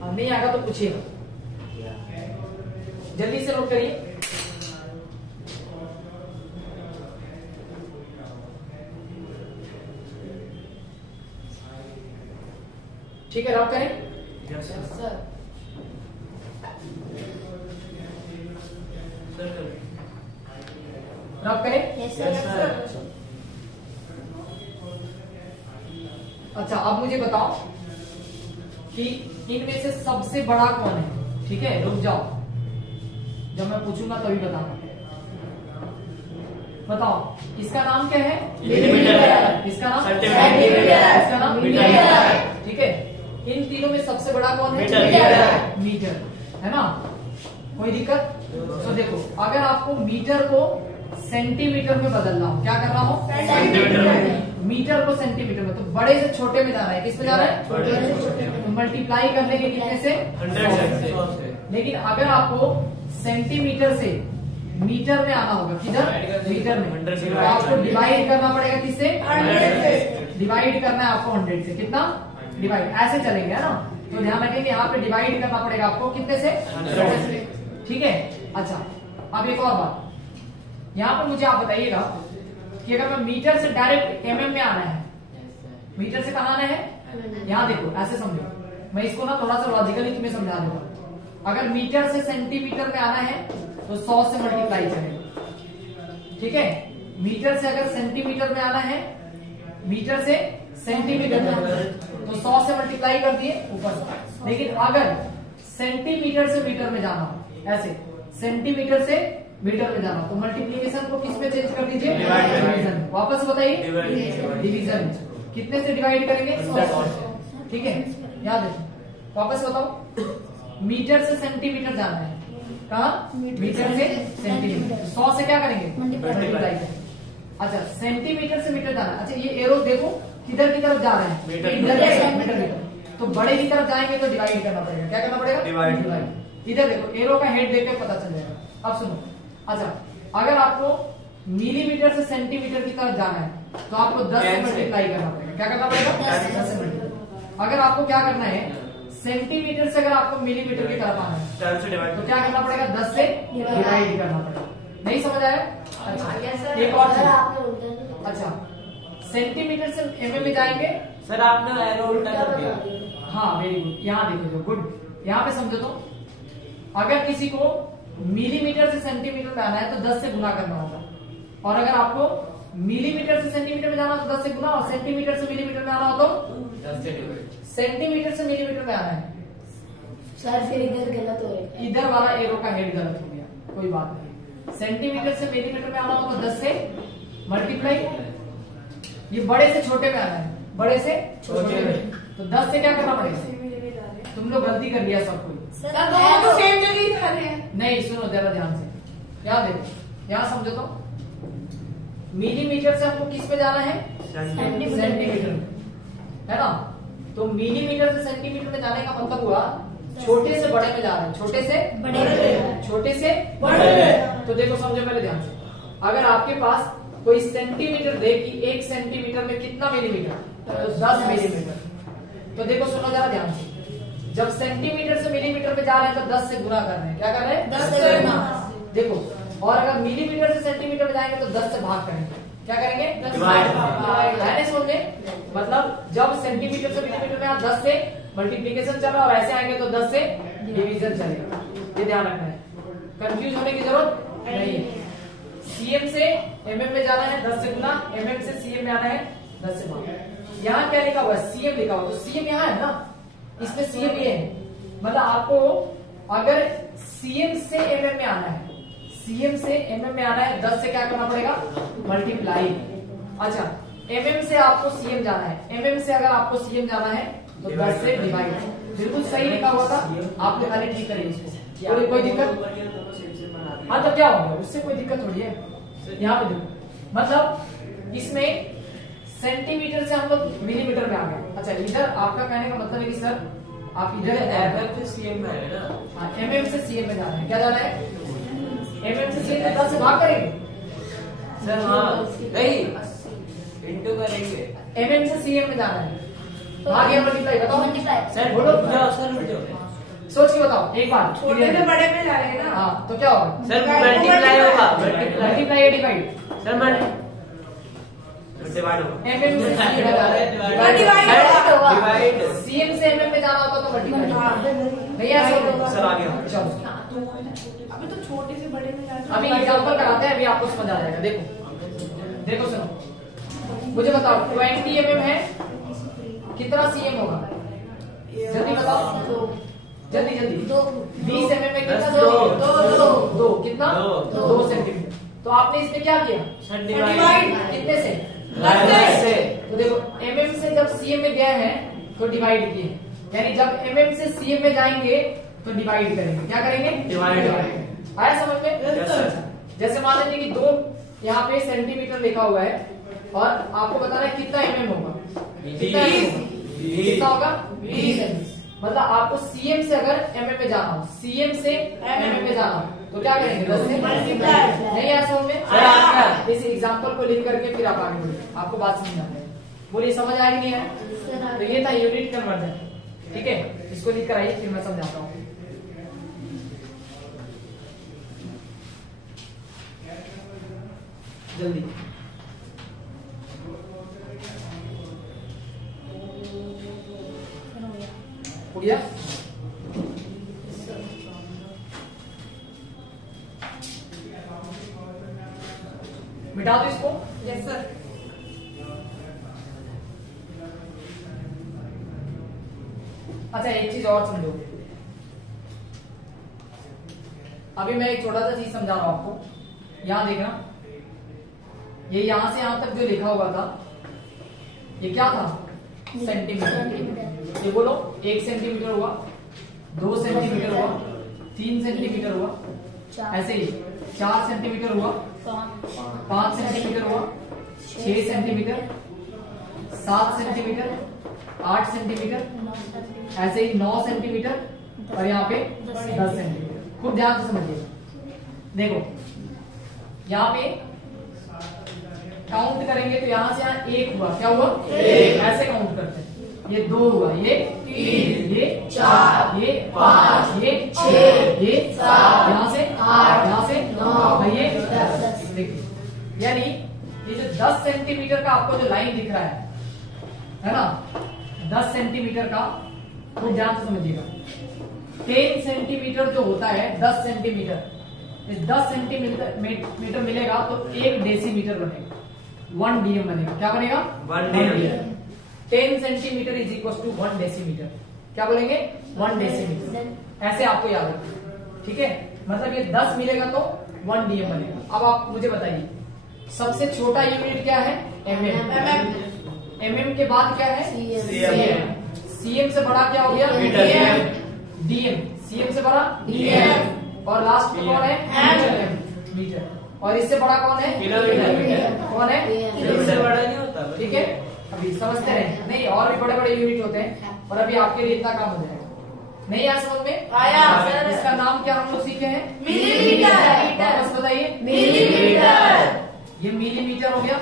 नहीं आएगा तो पूछिएगा, जल्दी से नोट करिए। ठीक है, नोट करें। सर नोट करें। Yes sir. अच्छा अब मुझे बताओ कि इनमें से सबसे बड़ा कौन है? ठीक है रुक जाओ, जब मैं पूछूंगा तभी बताना। बताओ इसका नाम क्या है? मिलीमीटर। इसका नाम सेंटीमीटर। इसका नाम मीटर। ठीक है, इन तीनों में सबसे बड़ा कौन है? मीटर। मीटर, है ना। कोई दिक्कत? तो देखो अगर आपको मीटर को सेंटीमीटर में बदलना हो, क्या करना हो? सेंटीमीटर। मीटर को सेंटीमीटर में, तो बड़े से छोटे में जाना है। किस में जाना है? बड़े से छोटे में। तो मल्टीप्लाई कर लेंगे कितने से? 100 से। लेकिन अगर आपको सेंटीमीटर से मीटर में आना होगा, किधर? मीटर में, 100 से तो आपको डिवाइड करना पड़ेगा किससे? 100 से। डिवाइड करना है आपको 100 से। कितना? डिवाइड, ऐसे चलेंगे है ना। तो ध्यान रखेंगे यहाँ पे डिवाइड करना पड़ेगा आपको कितने से? 100 से। ठीक है। अच्छा अब एक और बात, यहाँ पर मुझे आप बताइएगा कि अगर मैं मीटर से डायरेक्ट mm में आना है, मीटर से कहाँ आना है? यहाँ देखो ऐसे समझो, मैं इसको ना थोड़ा सा लॉजिकली तुम्हें समझा दूंगा। अगर मीटर से सेंटीमीटर में आना है तो 100 से मल्टीप्लाई करेंगे, ठीक है। मीटर से अगर सेंटीमीटर में आना है, मीटर से सेंटीमीटर में आना है तो 100 से मल्टीप्लाई कर दिए ऊपर से। लेकिन अगर सेंटीमीटर से मीटर में जाना हो, ऐसे सेंटीमीटर से मीटर में जाना हो, तो मल्टीप्लीकेशन को किस में चेंज कर दीजिए? डिवीजन। वापस बताइए, डिवीजन। कितने से डिवाइड करेंगे? 100 से। ठीक है, याद रखिए। वापस बताओ, मीटर से सेंटीमीटर जाना है, कहा? मीटर से सेंटीमीटर। 100 से क्या करेंगे? मल्टीप्लाई करेंगे। अच्छा सेंटीमीटर से मीटर जाना है। अच्छा ये एरो देखो किधर की तरफ जा रहे हैं? मीटर। तो बड़े की तरफ जाएंगे तो डिवाइड करना पड़ेगा। क्या करना पड़ेगा? डिवाइड। इधर देखो, एरो का हेड देख के पता चल जाएगा। अब सुनो, अच्छा अगर आपको मिलीमीटर से सेंटीमीटर की तरफ जाना है तो आपको 10 से मल्टीप्लाई करना पड़ेगा। क्या करना पड़ेगा? 10 से मल्टीप्लाई। अगर आपको क्या करना है, सेंटीमीटर से अगर आपको मिलीमीटर की तरफ आना है तो क्या करना पड़ेगा? 10 से डिवाइड करना पड़ेगा। नहीं समझ आया? अच्छा एक और चीज, अच्छा सेंटीमीटर से एमएम में जाएंगे। सर आपने एरो उल्टा कर दिया। हाँ वेरी गुड, यहाँ देखो जो गुड, यहाँ पे समझो तो अगर किसी को मिलीमीटर से सेंटीमीटर में आना है तो 10 से गुना करना होगा, और अगर आपको मिलीमीटर से सेंटीमीटर में जाना हो तो 10 से गुना, और सेंटीमीटर से मिलीमीटर में आना हो तो 10 से डिवाइड। सेंटीमीटर से मिलीमीटर में आना है। सर फिर इधर गलत हो रहा है। इधर वाला एरो का हेड गलत हो गया, कोई बात नहीं। सेंटीमीटर से मिलीमीटर में आना हो तो 10 से मल्टीप्लाई, ये बड़े से छोटे में आना है, बड़े से छोटे में, तो 10 से क्या करना पड़ेगा? तुम लोग गलती कर लिया सब कोई। सेम जगह खा रहे हैं। नहीं सुनो जरा ध्यान से, यहाँ देखो, यहाँ समझो तो मिलीमीटर से हमको किस पे जाना है? सेंटीमीटर में, है ना? तो मिलीमीटर से सेंटीमीटर में जाने का मतलब हुआ छोटे से बड़े में जा रहे हैं, छोटे से बड़े, छोटे से बड़े। तो देखो समझो पहले ध्यान से, अगर आपके पास कोई सेंटीमीटर दे कि 1 सेंटीमीटर में कितना मिलीमीटर, तो 10 मिलीमीटर। तो देखो सुनो जरा ध्यान से, जब सेंटीमीटर से मिलीमीटर में जा रहे हैं तो 10 से गुना कर रहे हैं। क्या कर रहे हैं? 10 से गुना। देखो, और अगर मिलीमीटर से सेंटीमीटर में जाएंगे तो 10 से भाग करेंगे। क्या करेंगे? 10 से डिवाइड। भाग। समझे? मतलब जब सेंटीमीटर से मिलीमीटर में 10 से मल्टीप्लीकेशन चल रहा है और ऐसे आएंगे तो 10 से डिवीजन चलेगा। ये ध्यान रखना है, कंफ्यूज होने की जरूरत नहीं है। सीएम से एमएम में जाना है 10 से गुना, एमएम से सीएम में आना है 10 से भाग। यहाँ क्या लिखा हुआ है? सीएम लिखा हुआ, तो सीएम यहाँ है ना, इसमें सीएम ये है। मतलब आपको अगर सीएम से एमएम में आना है, सीएम से एमएम में आना है, 10 से क्या करना पड़ेगा? मल्टीप्लाई। अच्छा एमएम से आपको सीएम जाना है, एमएम से अगर आपको सीएम जाना है तो 10 से डिवाइड। बिल्कुल सही लिखा हुआ था, आपने खाली ठीक करिए इसको। कोई दिक्कत? हाँ तो क्या हो गया, उससे कोई दिक्कत थोड़ी है। यहाँ पे देखो, मतलब इसमें सेंटीमीटर से हम लोग मिलीमीटर में आ गए। अच्छा इधर आपका कहने का मतलब है कि सर आप इधर एमएम से सीएम में है ना? हाँ एमएम से सीएम में जाना है। क्या जाना है? एमएम से सीएम में 10 से भाग करेंगे सर हाँ नहीं इंटू करेंगे। एमएम से सीएम में जाना है, भाग या मल्टीप्लाई? बताओ सर बोलो, सर सोच के बताओ एक बार। छोटे से बड़े में जा रहे हैं ना। हाँ तो क्या होगा? सर मल्टीप्लाई होगा, मल्टीप्लाई या डिवाइड? सर डिवाइड होगा। एमएम से सीएम में जाना है, डिवाइड। सीएम से एमएम में जाना होता तो मल्टीप्लाई। भैया सर आ गया। चलो अभी तो छोटे से बड़े में जा। अभी एग्जांपल कराते हैं, अभी आपको समझ आ जाएगा। देखो सुनो, मुझे बताओ 20 mm है, कितना सीएम होगा? जल्दी बताओ, जल्दी जल्दी। 20 mm में कितना? दो कितना? 2 सेंटीमीटर। तो आपने इसमें क्या किया? डिवाइड। कितने से? 10 से। तो देखो mm से जब cm में गए हैं तो डिवाइड किए, यानी जब mm से cm में जाएंगे तो डिवाइड करेंगे। क्या करेंगे? डिवाइड। आया समझ में? जैसे मान लीजिए कि 2 यहाँ पे सेंटीमीटर लिखा हुआ है और आपको बताना है कितना mm होगा। कितना होगा? 20 mm। मतलब आपको सीएम से अगर एमएम में जाना हो, सीएम से एमएम में जाना हो तो क्या करेंगे? 10 से मल्टीप्लाई। नहीं आया समझ में? इस एग्जांपल को लिख करके फिर आप आगे बढ़िए, आपको बात समझ आना है। बोलिए समझ आया कि नहीं है? तो ये था यूनिट कन्वर्जन, ठीक है? इसको लिख कर आइए फिर मैं समझाता हूँ। जल्दी हो गया? मिटा दो इसको। Yes sir. अच्छा एक चीज और समझो, अभी मैं एक छोटा सा चीज समझा रहा हूं आपको। यहां देखना, ये यहां से यहां तक जो लिखा हुआ था ये क्या था? सेंटीमीटर। ये बोलो 1 सेंटीमीटर हुआ, 2 सेंटीमीटर हुआ, 3 सेंटीमीटर हुआ, ऐसे ही 4 सेंटीमीटर हुआ, 5 सेंटीमीटर हुआ, 6 सेंटीमीटर, 7 सेंटीमीटर, 8 सेंटीमीटर, ऐसे ही 9 सेंटीमीटर, और यहाँ पे 10 सेंटीमीटर। खूब ध्यान से समझिएगा। देखो यहाँ पे काउंट करेंगे तो यहाँ से यहाँ 1 हुआ, क्या हुआ? 1। ऐसे काउंट करते हैं। ये 2 हुआ, ये 3, ये 4, ये 5, ये 6, ये 7, यहाँ से 8, यहाँ से 9, ये 10। देखिए यानी ये जो 10 सेंटीमीटर का आपको जो लाइन दिख रहा है ना, 10 सेंटीमीटर का, तो ध्यान से समझिएगा। 10 सेंटीमीटर जो होता है, 10 सेंटीमीटर, इस 10 सेंटीमीटर मिलेगा तो 1 डेसीमीटर बनेगा, 1 डीएम बनेगा। क्या बनेगा? 1 DM. 10 centimetres is equal to 1 decimetre. क्या बोलेंगे? 1 डेसीमीटर। ऐसे आपको याद रखना, ठीक है? मतलब ये 10 मिलेगा तो 1 डीएम बनेगा। अब आप मुझे बताइए सबसे छोटा यूनिट क्या है? एमएम। एमएम के बाद क्या है? सीएम। सीएम से बड़ा क्या हो गया? डीएम। सीएम से बड़ा डीएम। और लास्ट में कौन है? मीटर। और इससे बड़ा कौन है? किलोमीटर। कौन है? इससे बड़ा नहीं होता। ठीक है, अभी समझते रहे। नहीं, और भी बड़े बड़े यूनिट होते हैं, और अभी आपके लिए इतना काम हो जाएगा। नहीं आया समझ में? आया सर। इसका नाम क्या हम लोग सीखे हैं? मिलीमीटर। वापस बताइए। मिलीमीटर। ये मिलीमीटर हो गया,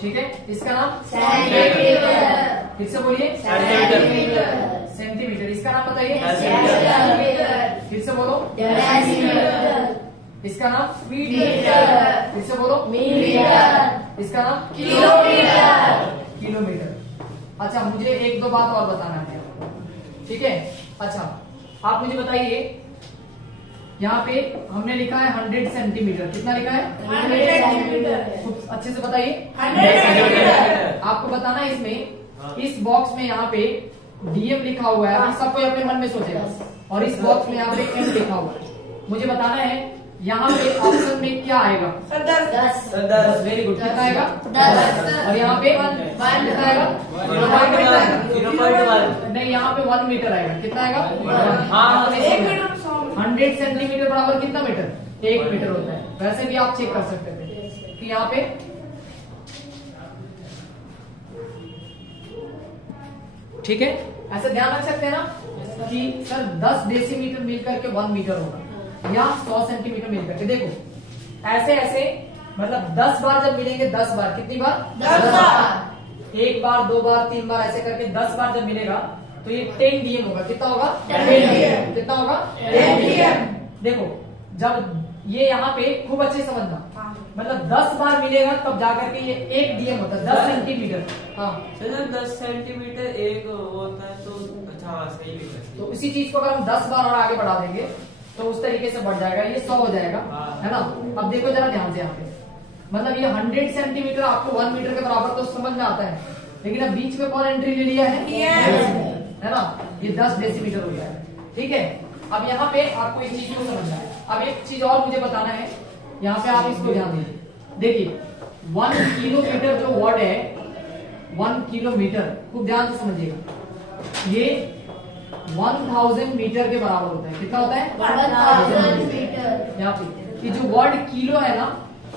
ठीक है? इसका नाम सेंटीमीटर। फिर से बोलिए। सेंटीमीटर। सेंटीमीटर। इसका नाम बताइए। सेंटीमीटर। फिर से बोलो। डेसीमीटर। इसका नाम मीटर। फिर से बोलो। मीटर। इसका नाम किलोमीटर। किलोमीटर। अच्छा, मुझे 1-2 बात और बताना है, ठीक है? अच्छा, आप मुझे बताइए, यहाँ पे हमने लिखा है 100 सेंटीमीटर। कितना लिखा है? 100 सेंटीमीटर। खूब अच्छे से बताइए। 100 सेंटीमीटर। आपको बताना है इसमें, इस बॉक्स में यहाँ पे डीएम लिखा हुआ है, सब कोई अपने मन में सोचेगा, और इस बॉक्स में यहाँ पे एम लिखा हुआ है। मुझे बताना है यहाँ पे ऑप्शन में क्या आएगा? 10। Very good. कितना आएगा? 10। और यहाँ पे कितना आएगा? 0.1। नहीं, यहाँ पे 1 मीटर आएगा। कितना आएगा? हाँ, 1 मीटर 100 सेंटीमीटर बराबर कितना मीटर? 1 मीटर होता है। वैसे भी आप चेक कर सकते थे कि यहाँ पे ठीक है, ऐसे ध्यान रख सकते हैं ना कि सर 10 डेसीमीटर मिलकर के 1 मीटर होगा, या 100 सेंटीमीटर मिलकर के। देखो ऐसे ऐसे, मतलब 10 बार जब मिलेंगे, 10 बार, कितनी बार? 10 बार। 1 बार, 2 बार, 3 बार, ऐसे करके 10 बार जब मिलेगा तो ये 10 डीएम होगा। कितना होगा? 10 DM। कितना होगा? 10 DM। देखो जब ये यहाँ पे खूब अच्छे से समझना, मतलब 10 बार मिलेगा तब जाकर के ये 1 डीएम होता है, 10 सेंटीमीटर। हाँ, सर 10 सेंटीमीटर एक होता है तो अच्छा, हाँ सही भी है। तो इसी चीज को अगर हम 10 बार और आगे बढ़ा देंगे तो उस तरीके से बढ़ जाएगा, ये 100 हो जाएगा, है ना? अब देखो जरा ध्यान से यहाँ पे, मतलब ये 100 सेंटीमीटर आपको 1 मीटर के बराबर तो समझ में आता है, लेकिन अब बीच में कौन एंट्री ले लिया है ना? ये 10 डेसीमीटर हो गया है, ठीक है? अब यहाँ पे आपको एक चीज को समझना है। अब एक चीज और मुझे बताना है, यहाँ पे आप इसको ध्यान दीजिए। देखिए 1 किलोमीटर जो वर्ड है, 1 किलोमीटर, खूब ध्यान से समझिएगा, ये 1000 मीटर के बराबर होता है। कितना होता है? 1000 मीटर। यहाँ पे ये जो वर्ड किलो है ना,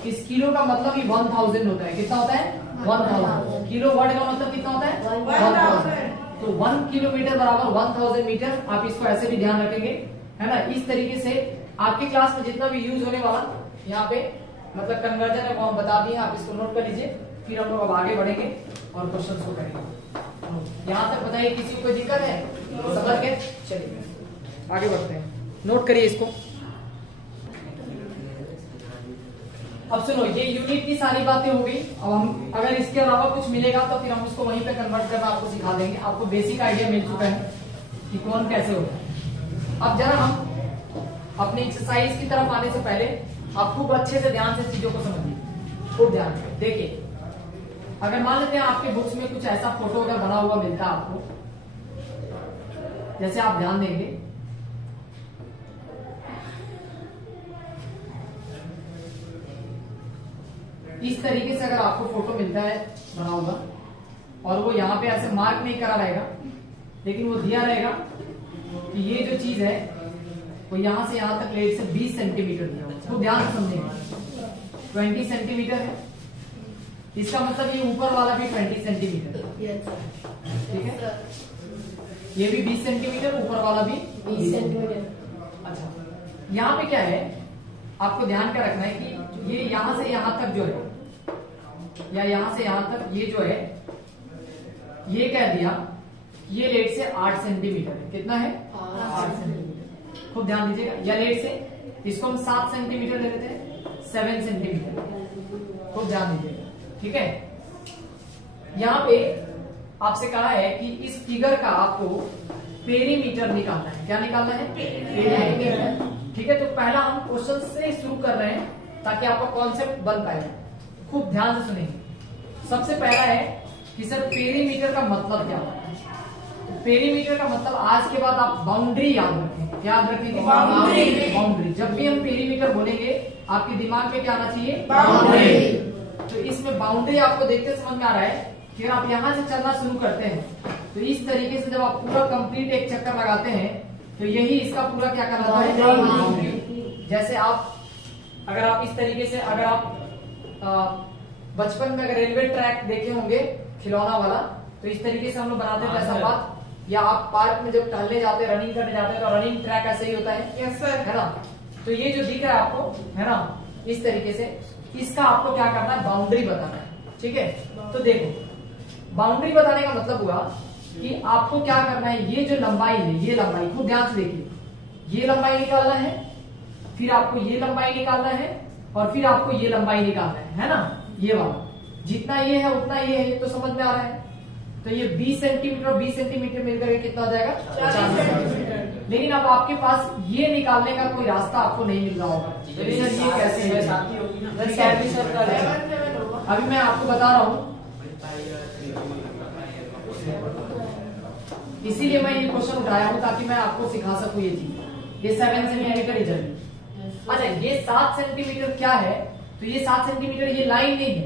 इस किलो का मतलब ही 1000 होता है। कितना होता है? 1000। किलो वर्ड का मतलब कितना होता है? 1000। तो 1 किलोमीटर बराबर 1000 मीटर। आप इसको ऐसे भी ध्यान रखेंगे, है ना? इस तरीके से आपकी क्लास में जितना भी यूज होने वाला यहाँ पे, मतलब कन्वर्जन है, वो हम बता दिए, आप इसको नोट कर लीजिए। फिर हम लोग अब आगे बढ़ेंगे और क्वेश्चन को करेंगे। यहाँ तक बताइए, किसी को कोई दिक्कत है? समझ के चलिए आगे बढ़ते हैं, नोट करिए इसको। अब सुनो, ये यूनिट की सारी बातें हो गई। अब हम अगर इसके अलावा कुछ मिलेगा तो फिर हम उसको वहीं पे कन्वर्ट करना आपको सिखा देंगे। आपको बेसिक आइडिया मिल चुका है कि कौन कैसे होता है। अब जरा हम अपनी एक्सरसाइज की तरफ आने से पहले आप खूब अच्छे से ध्यान से चीजों को समझिए, खूब ध्यान से देखिए। अगर मान लेते हैं आपके बुक्स में कुछ ऐसा फोटो अगर बना हुआ मिलता है आपको, जैसे आप ध्यान देंगे, इस तरीके से अगर आपको फोटो मिलता है बना हुआ, और वो यहाँ पे ऐसे मार्क नहीं करा रहेगा, लेकिन वो दिया रहेगा कि ये जो चीज है वो यहाँ से यहाँ तक लेट से 20 सेंटीमीटर दिया होगा। तो ध्यान से समझेंगे, 20 सेंटीमीटर है, इसका मतलब ये ऊपर वाला भी 20 सेंटीमीटर, ठीक है? ये भी 20 सेंटीमीटर, ऊपर वाला भी 20 सेंटीमीटर। अच्छा, यहाँ पे क्या है, आपको ध्यान क्या रखना है कि ये यहां से यहां तक जो है, या यहां से यहां तक ये जो है, ये कह दिया ये लेट से 8 सेंटीमीटर है। कितना है? 8 सेंटीमीटर। खूब ध्यान दीजिएगा। या लेट से इसको हम 7 सेंटीमीटर ले लेते हैं, 7 सेंटीमीटर। खूब ध्यान दीजिएगा, ठीक है। यहाँ पे आपसे कहा है कि इस फिगर का आपको पेरीमीटर निकालना है। क्या निकालना है? पेरीमीटर। ठीक है, तो पहला हम क्वेश्चन से शुरू कर रहे हैं ताकि आपका कॉन्सेप्ट बन पाएगा। खूब ध्यान से सुनेंगे। सबसे पहला है कि सर पेरीमीटर का मतलब क्या होता है। तो पेरीमीटर का मतलब आज के बाद आप बाउंड्री याद रखें। क्या याद रखेंगे? बाउंड्री। बाउंड्री। जब भी हम पेरीमीटर बोलेंगे आपके दिमाग में क्या आना चाहिए? बाउंड्री। तो इसमें बाउंड्री आपको देखते समझ में आ रहा है कि अगर आप यहां से चलना शुरू करते हैं तो इस तरीके से जब आप पूरा कंप्लीट एक चक्कर लगाते हैं तो यही इसका पूरा क्या कहलाता है? बाउंड्री। जैसे आप अगर आप इस तरीके से, अगर आप बचपन में अगर रेलवे ट्रैक देखे होंगे खिलौना वाला, तो इस तरीके से हम लोग बनाते थे ऐसा बात। या आप पार्क में जब टहलने जाते हैं, रनिंग करने जाते हैं, तो रनिंग ट्रैक ऐसे ही होता है। Yes sir. है ना? तो ये जो दिख रहा है आपको, है ना, इस तरीके से, इसका आपको क्या करना है? बाउंड्री बताना है। ठीक है, तो देखो बाउंड्री बताने का मतलब हुआ कि आपको क्या करना है, ये जो लंबाई है, ये लंबाई खूब ध्यान से देखिए, ये लंबाई निकालना है, फिर आपको ये लंबाई निकालना है, और फिर आपको ये लंबाई निकालना है ना? ये वाला जितना ये है उतना ये है, तो समझ में आ रहा है। तो ये 20 सेंटीमीटर 20 सेंटीमीटर मिलकर कितना हो जाएगा? 40 सेंटीमीटर। लेकिन अब आपके पास ये निकालने का कोई रास्ता आपको नहीं मिल रहा होगा। सर ये कैसे है? अभी मैं आपको बता रहा हूँ, इसीलिए मैं ये क्वेश्चन उठाया हूँ ताकि मैं आपको सिखा सकूं ये चीज। ये 7 सेंटीमीटर इधर। अच्छा, ये 7 सेंटीमीटर क्या है? तो ये 7 सेंटीमीटर ये लाइन नहीं है,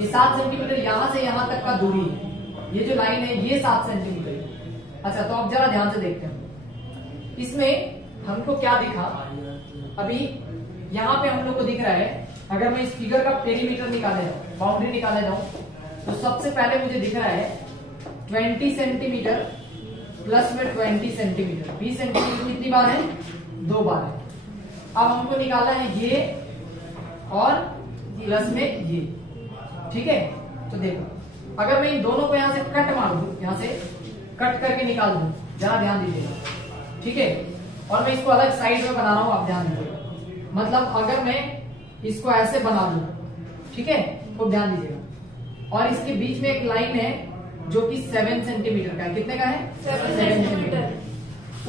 ये 7 सेंटीमीटर यहाँ से यहाँ तक का दूरी है। ये जो लाइन है ये 7 सेंटीमीटर है। अच्छा, तो आप जरा ध्यान से देखते हैं, इसमें हमको क्या दिखा? अभी यहाँ पे हम लोग को दिख रहा है, अगर मैं इस फिगर का पेरीमीटर निकाले जाऊं, बाउंड्री निकाले जाऊं, तो सबसे पहले मुझे दिख रहा है 20 सेंटीमीटर प्लस में 20 सेंटीमीटर। 20 सेंटीमीटर कितनी बार है? 2 बार है। अब हमको निकाला है ये और प्लस में ये। ठीक है, तो देखो अगर मैं इन दोनों को यहां से कट मार दूं, यहां से कट करके निकाल दूं, जरा ध्यान दीजिएगा। ठीक है, और मैं इसको अलग साइड में बना रहा हूं, आप ध्यान दीजिएगा। मतलब अगर मैं इसको ऐसे बना दूं, ठीक है, तो ध्यान दीजिएगा, और इसके बीच में एक लाइन है जो कि 7 सेंटीमीटर का है। कितने का है? 7 सेंटीमीटर।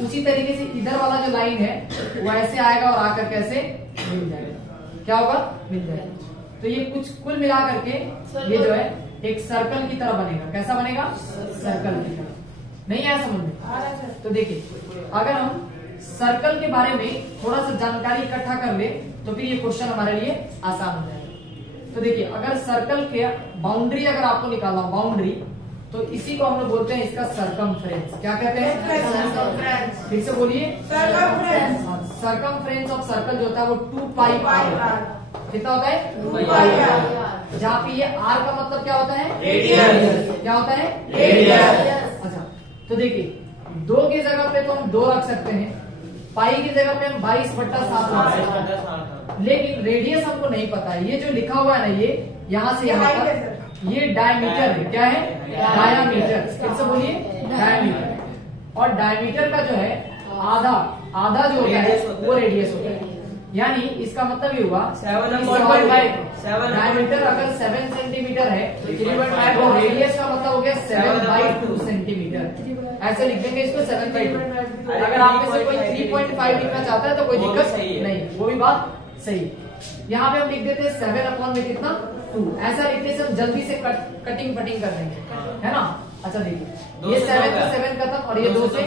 उसी तरीके से इधर वाला जो लाइन है वो ऐसे आएगा और आकर कैसे मिल जाएगा। क्या होगा? मिल जाएगा। तो ये कुछ कुल मिला करके ये जो है एक सर्कल की तरह बनेगा। कैसा बनेगा? सर्कल की तरह। नहीं आया समझ में? तो देखिए, अगर हम सर्कल के बारे में थोड़ा सा जानकारी इकट्ठा कर ले तो फिर ये क्वेश्चन हमारे लिए आसान हो जाएगा। तो देखिए, अगर सर्कल के बाउंड्री अगर आपको निकालना बाउंड्री, तो इसी को हम लोग बोलते हैं इसका सरकमफ्रेंस। क्या कहते हैं? फिर से बोलिए। सरकमफ्रेंस ऑफ सर्कल जो होता है वो 2 पाई आर। कितना होता है? 2 पाई आर। जहाँ पे ये आर का मतलब क्या होता है? रेडियस। क्या होता है? रेडियस। अच्छा, तो देखिए 2 की जगह पे तो हम 2 रख सकते हैं, पाई की जगह पे हम 22/7 रख सकते हैं, लेकिन रेडियस हमको नहीं पता है। ये जो लिखा हुआ है ना, ये यहाँ से यहाँ तक, ये डायमीटर है। क्या है? डायमीटर। फिर से बोलिए, डायमीटर। और डायमीटर का जो है आधा जो होता है वो रेडियस होता है। यानी इसका मतलब ये हुआ 7/5। डायमीटर अगर 7 सेंटीमीटर है तो 3/5 और रेडियस का मतलब हो गया 7/2 सेंटीमीटर। ऐसे लिख देंगे इसको 7/2। अगर आप में से कोई 3.5 लिखना चाहता है तो कोई दिक्कत नहीं, वो भी बात सही है। यहाँ पे हम लिख देते हैं 7 में कितना? 2। ऐसा लिखने से हम जल्दी से कटिंग फटिंग कर देंगे, है ना? अच्छा देखिए, ये 7 से 7 खत्म और ये 2 से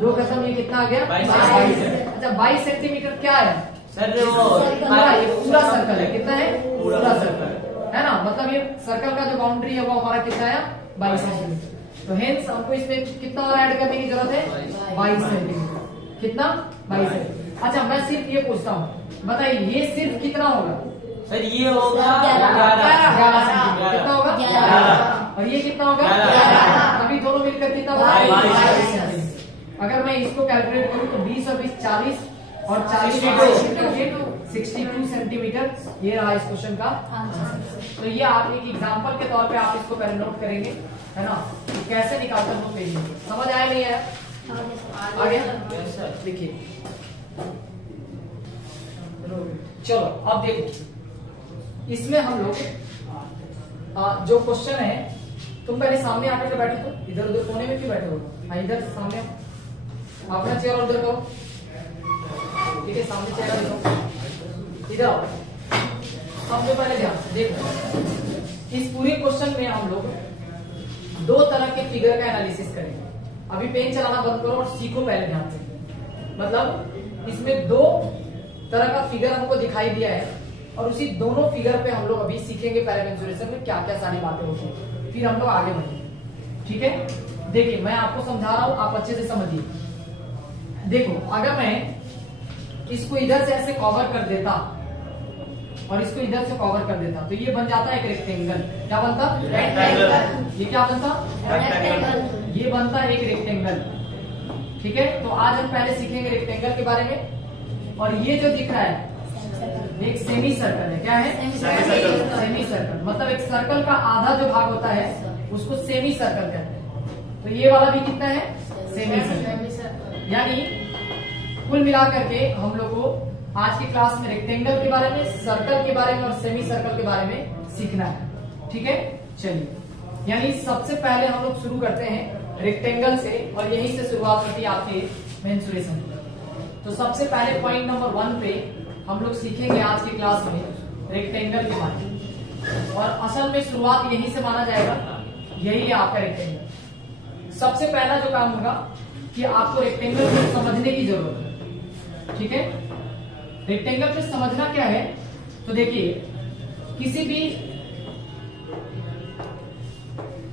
2 खत्म। ये कितना आ गया? 22। अच्छा, 22 सेंटीमीटर क्या है सर? ये पूरा सर्कल है। कितना है? पूरा सर्कल है ना? मतलब ये सर्कल का जो बाउंड्री है वो हमारा कितना आया? 22 सेंटीमीटर। तो हेंस हमको इसमें कितना और ऐड करने की जरूरत है? 22 सेंटीमीटर। कितना? 22 सेंटीमीटर। अच्छा, मैं सिर्फ ये पूछता हूँ, बताइए ये सिर्फ कितना होगा? सर ये होगा 11 सेंटीमीटर। कितना होगा? 11। और ये कितना होगा? 11। अभी दोनों मिलकर कितना होगा? 22 सेंटीमीटर। मैं इसको कैलकुलेट करूं तो 20 और 20 40 और 40 62 सेंटीमीटर। ये रहा इस क्वेश्चन का आंसर। तो ये आप एक एग्जांपल के तौर पे आप इसको पहले नोट करेंगे, है ना, कि कैसे निकालते हैं पेज में। समझ आया नहीं आया? आगे देखिए, चलो अब देखो इसमें हम लोग जो क्वेश्चन है, तुम पहले सामने आकर के बैठे, तो इधर उधर कोने में क्यों बैठे हो? इधर सामने अपना चेहरा उधर करो, ठीक है, सामने चेहरा देखो, इधर आओ। सबसे पहले ध्यान से देखो, इस पूरे क्वेश्चन में हम लोग दो तरह के फिगर का एनालिसिस करेंगे। अभी पेन चलाना बंद करो और सीखो पहले ध्यान से। मतलब इसमें दो तरह का फिगर हमको दिखाई दिया है और उसी दोनों फिगर पे हम लोग अभी सीखेंगे पहले मेंसुरेशन में क्या क्या सारी बातें होती है, फिर हम लोग आगे बढ़ेंगे। ठीक है, देखिए मैं आपको समझा रहा हूं, आप अच्छे से समझिए। देखो अगर मैं इसको इधर से ऐसे कवर कर देता और इसको इधर से कवर कर देता तो ये बन जाता है एक रेक्टेंगल। क्या बनता? रेक्टेंगल। ये क्या बनता? रेक्टेंगल। ये बनता है एक रेक्टेंगल। ठीक है, तो आज हम पहले सीखेंगे रेक्टेंगल के बारे में। और ये जो दिख रहा है एक सेमी सर्कल है। क्या है? Semi circle. मतलब एक सर्कल का आधा जो भाग होता है उसको सेमी सर्कल कहते हैं। तो ये वाला भी कितना है? Semi circle. यानी कुल मिलाकर के हम लोग को आज की क्लास में रेक्टेंगल के बारे में, सर्कल के बारे में और सेमी सर्कल के बारे में सीखना है। ठीक है, चलिए, यानी सबसे पहले हम लोग शुरू करते हैं रेक्टेंगल से और यहीं से शुरुआत होती है आपके मेंसुरेशन। तो सबसे पहले पॉइंट नंबर 1 पे हम लोग सीखेंगे आज की क्लास में रेक्टेंगल के बारे में। और असल में शुरुआत यहीं से माना जाएगा, यही है आपका रेक्टेंगल। सबसे पहला जो काम होगा कि आपको रेक्टेंगल को समझने की जरूरत है। ठीक है, रेक्टेंगल पे समझना क्या है, तो देखिए किसी भी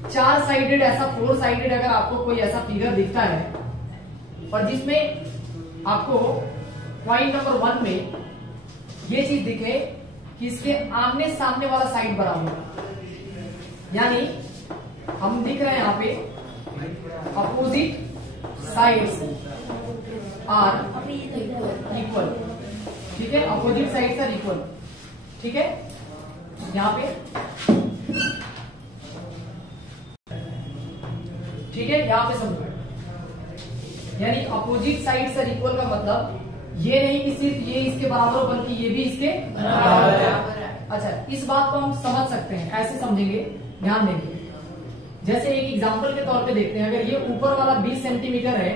4 साइडेड ऐसा 4 साइडेड अगर आपको कोई ऐसा फिगर दिखता है और जिसमें आपको पॉइंट नंबर 1 में ये चीज दिखे कि इसके आमने सामने वाला साइड बराबर है, यानी हम दिख रहे हैं यहाँ पे अपोजिट साइड्स आर इक्वल। ठीक है, अपोजिट साइड्स आर इक्वल। ठीक है, यहाँ पे ठीक है, यहाँ पे समझो, यानी अपोजिट साइड्स आर इक्वल का मतलब ये नहीं कि सिर्फ ये इसके बराबर हो बल्कि ये भी इसके बराबर है। अच्छा, इस बात को हम समझ सकते हैं, ऐसे समझेंगे, ध्यान देंगे। जैसे एक एग्जांपल के तौर पे देखते हैं, अगर ये ऊपर वाला 20 सेंटीमीटर है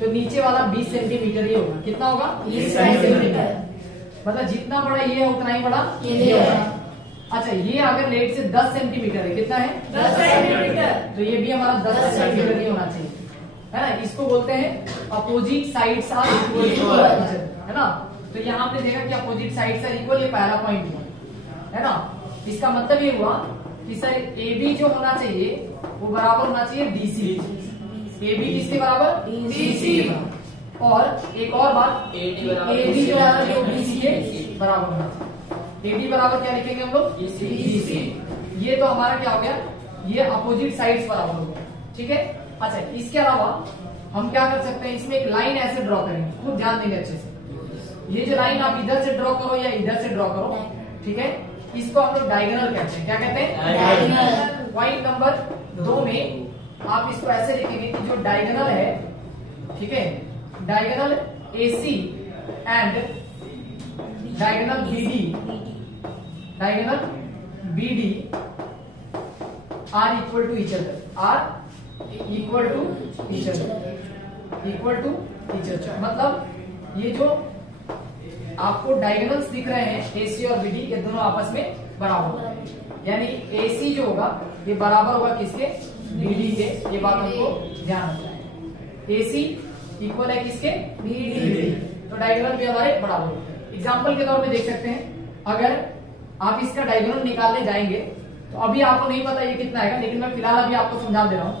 तो नीचे वाला 20 सेंटीमीटर ही होगा। कितना होगा? 20 सेंटीमीटर। मतलब जितना बड़ा ये है उतना ही बड़ा ये होगा। अच्छा, ये अगर लेट से 10 सेंटीमीटर है, कितना है? 10 सेंटीमीटर। तो ये भी हमारा 10 सेंटीमीटर ही होना चाहिए, है ना। इसको बोलते हैं अपोजिट साइड्स आर इक्वल, है ना। तो यहाँ पे देखा कि अपोजिट साइड्स आर इक्वल, ये पहला पॉइंट हुआ, है ना। इसका मतलब ये हुआ कि सर ए बी जो होना चाहिए वो बराबर होना चाहिए डीसी। ए बी किसके बराबर? डीसी। और एक और बात, ए डी जो है बीसी के बराबर होना चाहिए। ए डी बराबर क्या लिखेंगे हम लोग? डीसी। ये तो हमारा क्या हो गया? ये अपोजिट साइड्स बराबर हो गया। ठीक है, अच्छा, इसके अलावा हम क्या कर सकते हैं, इसमें एक लाइन ऐसे ड्रॉ करेंगे, खूब ध्यान देंगे अच्छे से। ये जो लाइन आप इधर से ड्रॉ करो या इधर से ड्रॉ करो, ठीक है, इसको हम लोग डायगोनल कहते हैं। क्या कहते हैं? डायगोनल। पॉइंट नंबर 2 में आप इसको ऐसे लिखेंगे कि जो डायगोनल है, ठीक है, diagonal AC and diagonal BD are equal to each other. Are equal to each other, equal to each other. मतलब ये जो आपको डायगोनल्स दिख रहे हैं AC और BD, ये दोनों आपस में बराबर होगा। यानी AC जो होगा ये बराबर होगा किसके? BD के। ये बात हमको ध्यान रखना है। AC इक्वल है किसके? BD। तो डायगोनल भी हमारे बराबर होते हैं। एग्जाम्पल के तौर पे देख सकते हैं, अगर आप इसका डायगोनल निकालने जाएंगे तो अभी आपको नहीं पता ये कितना आएगा, लेकिन मैं फिलहाल अभी आपको समझा दे रहा हूँ।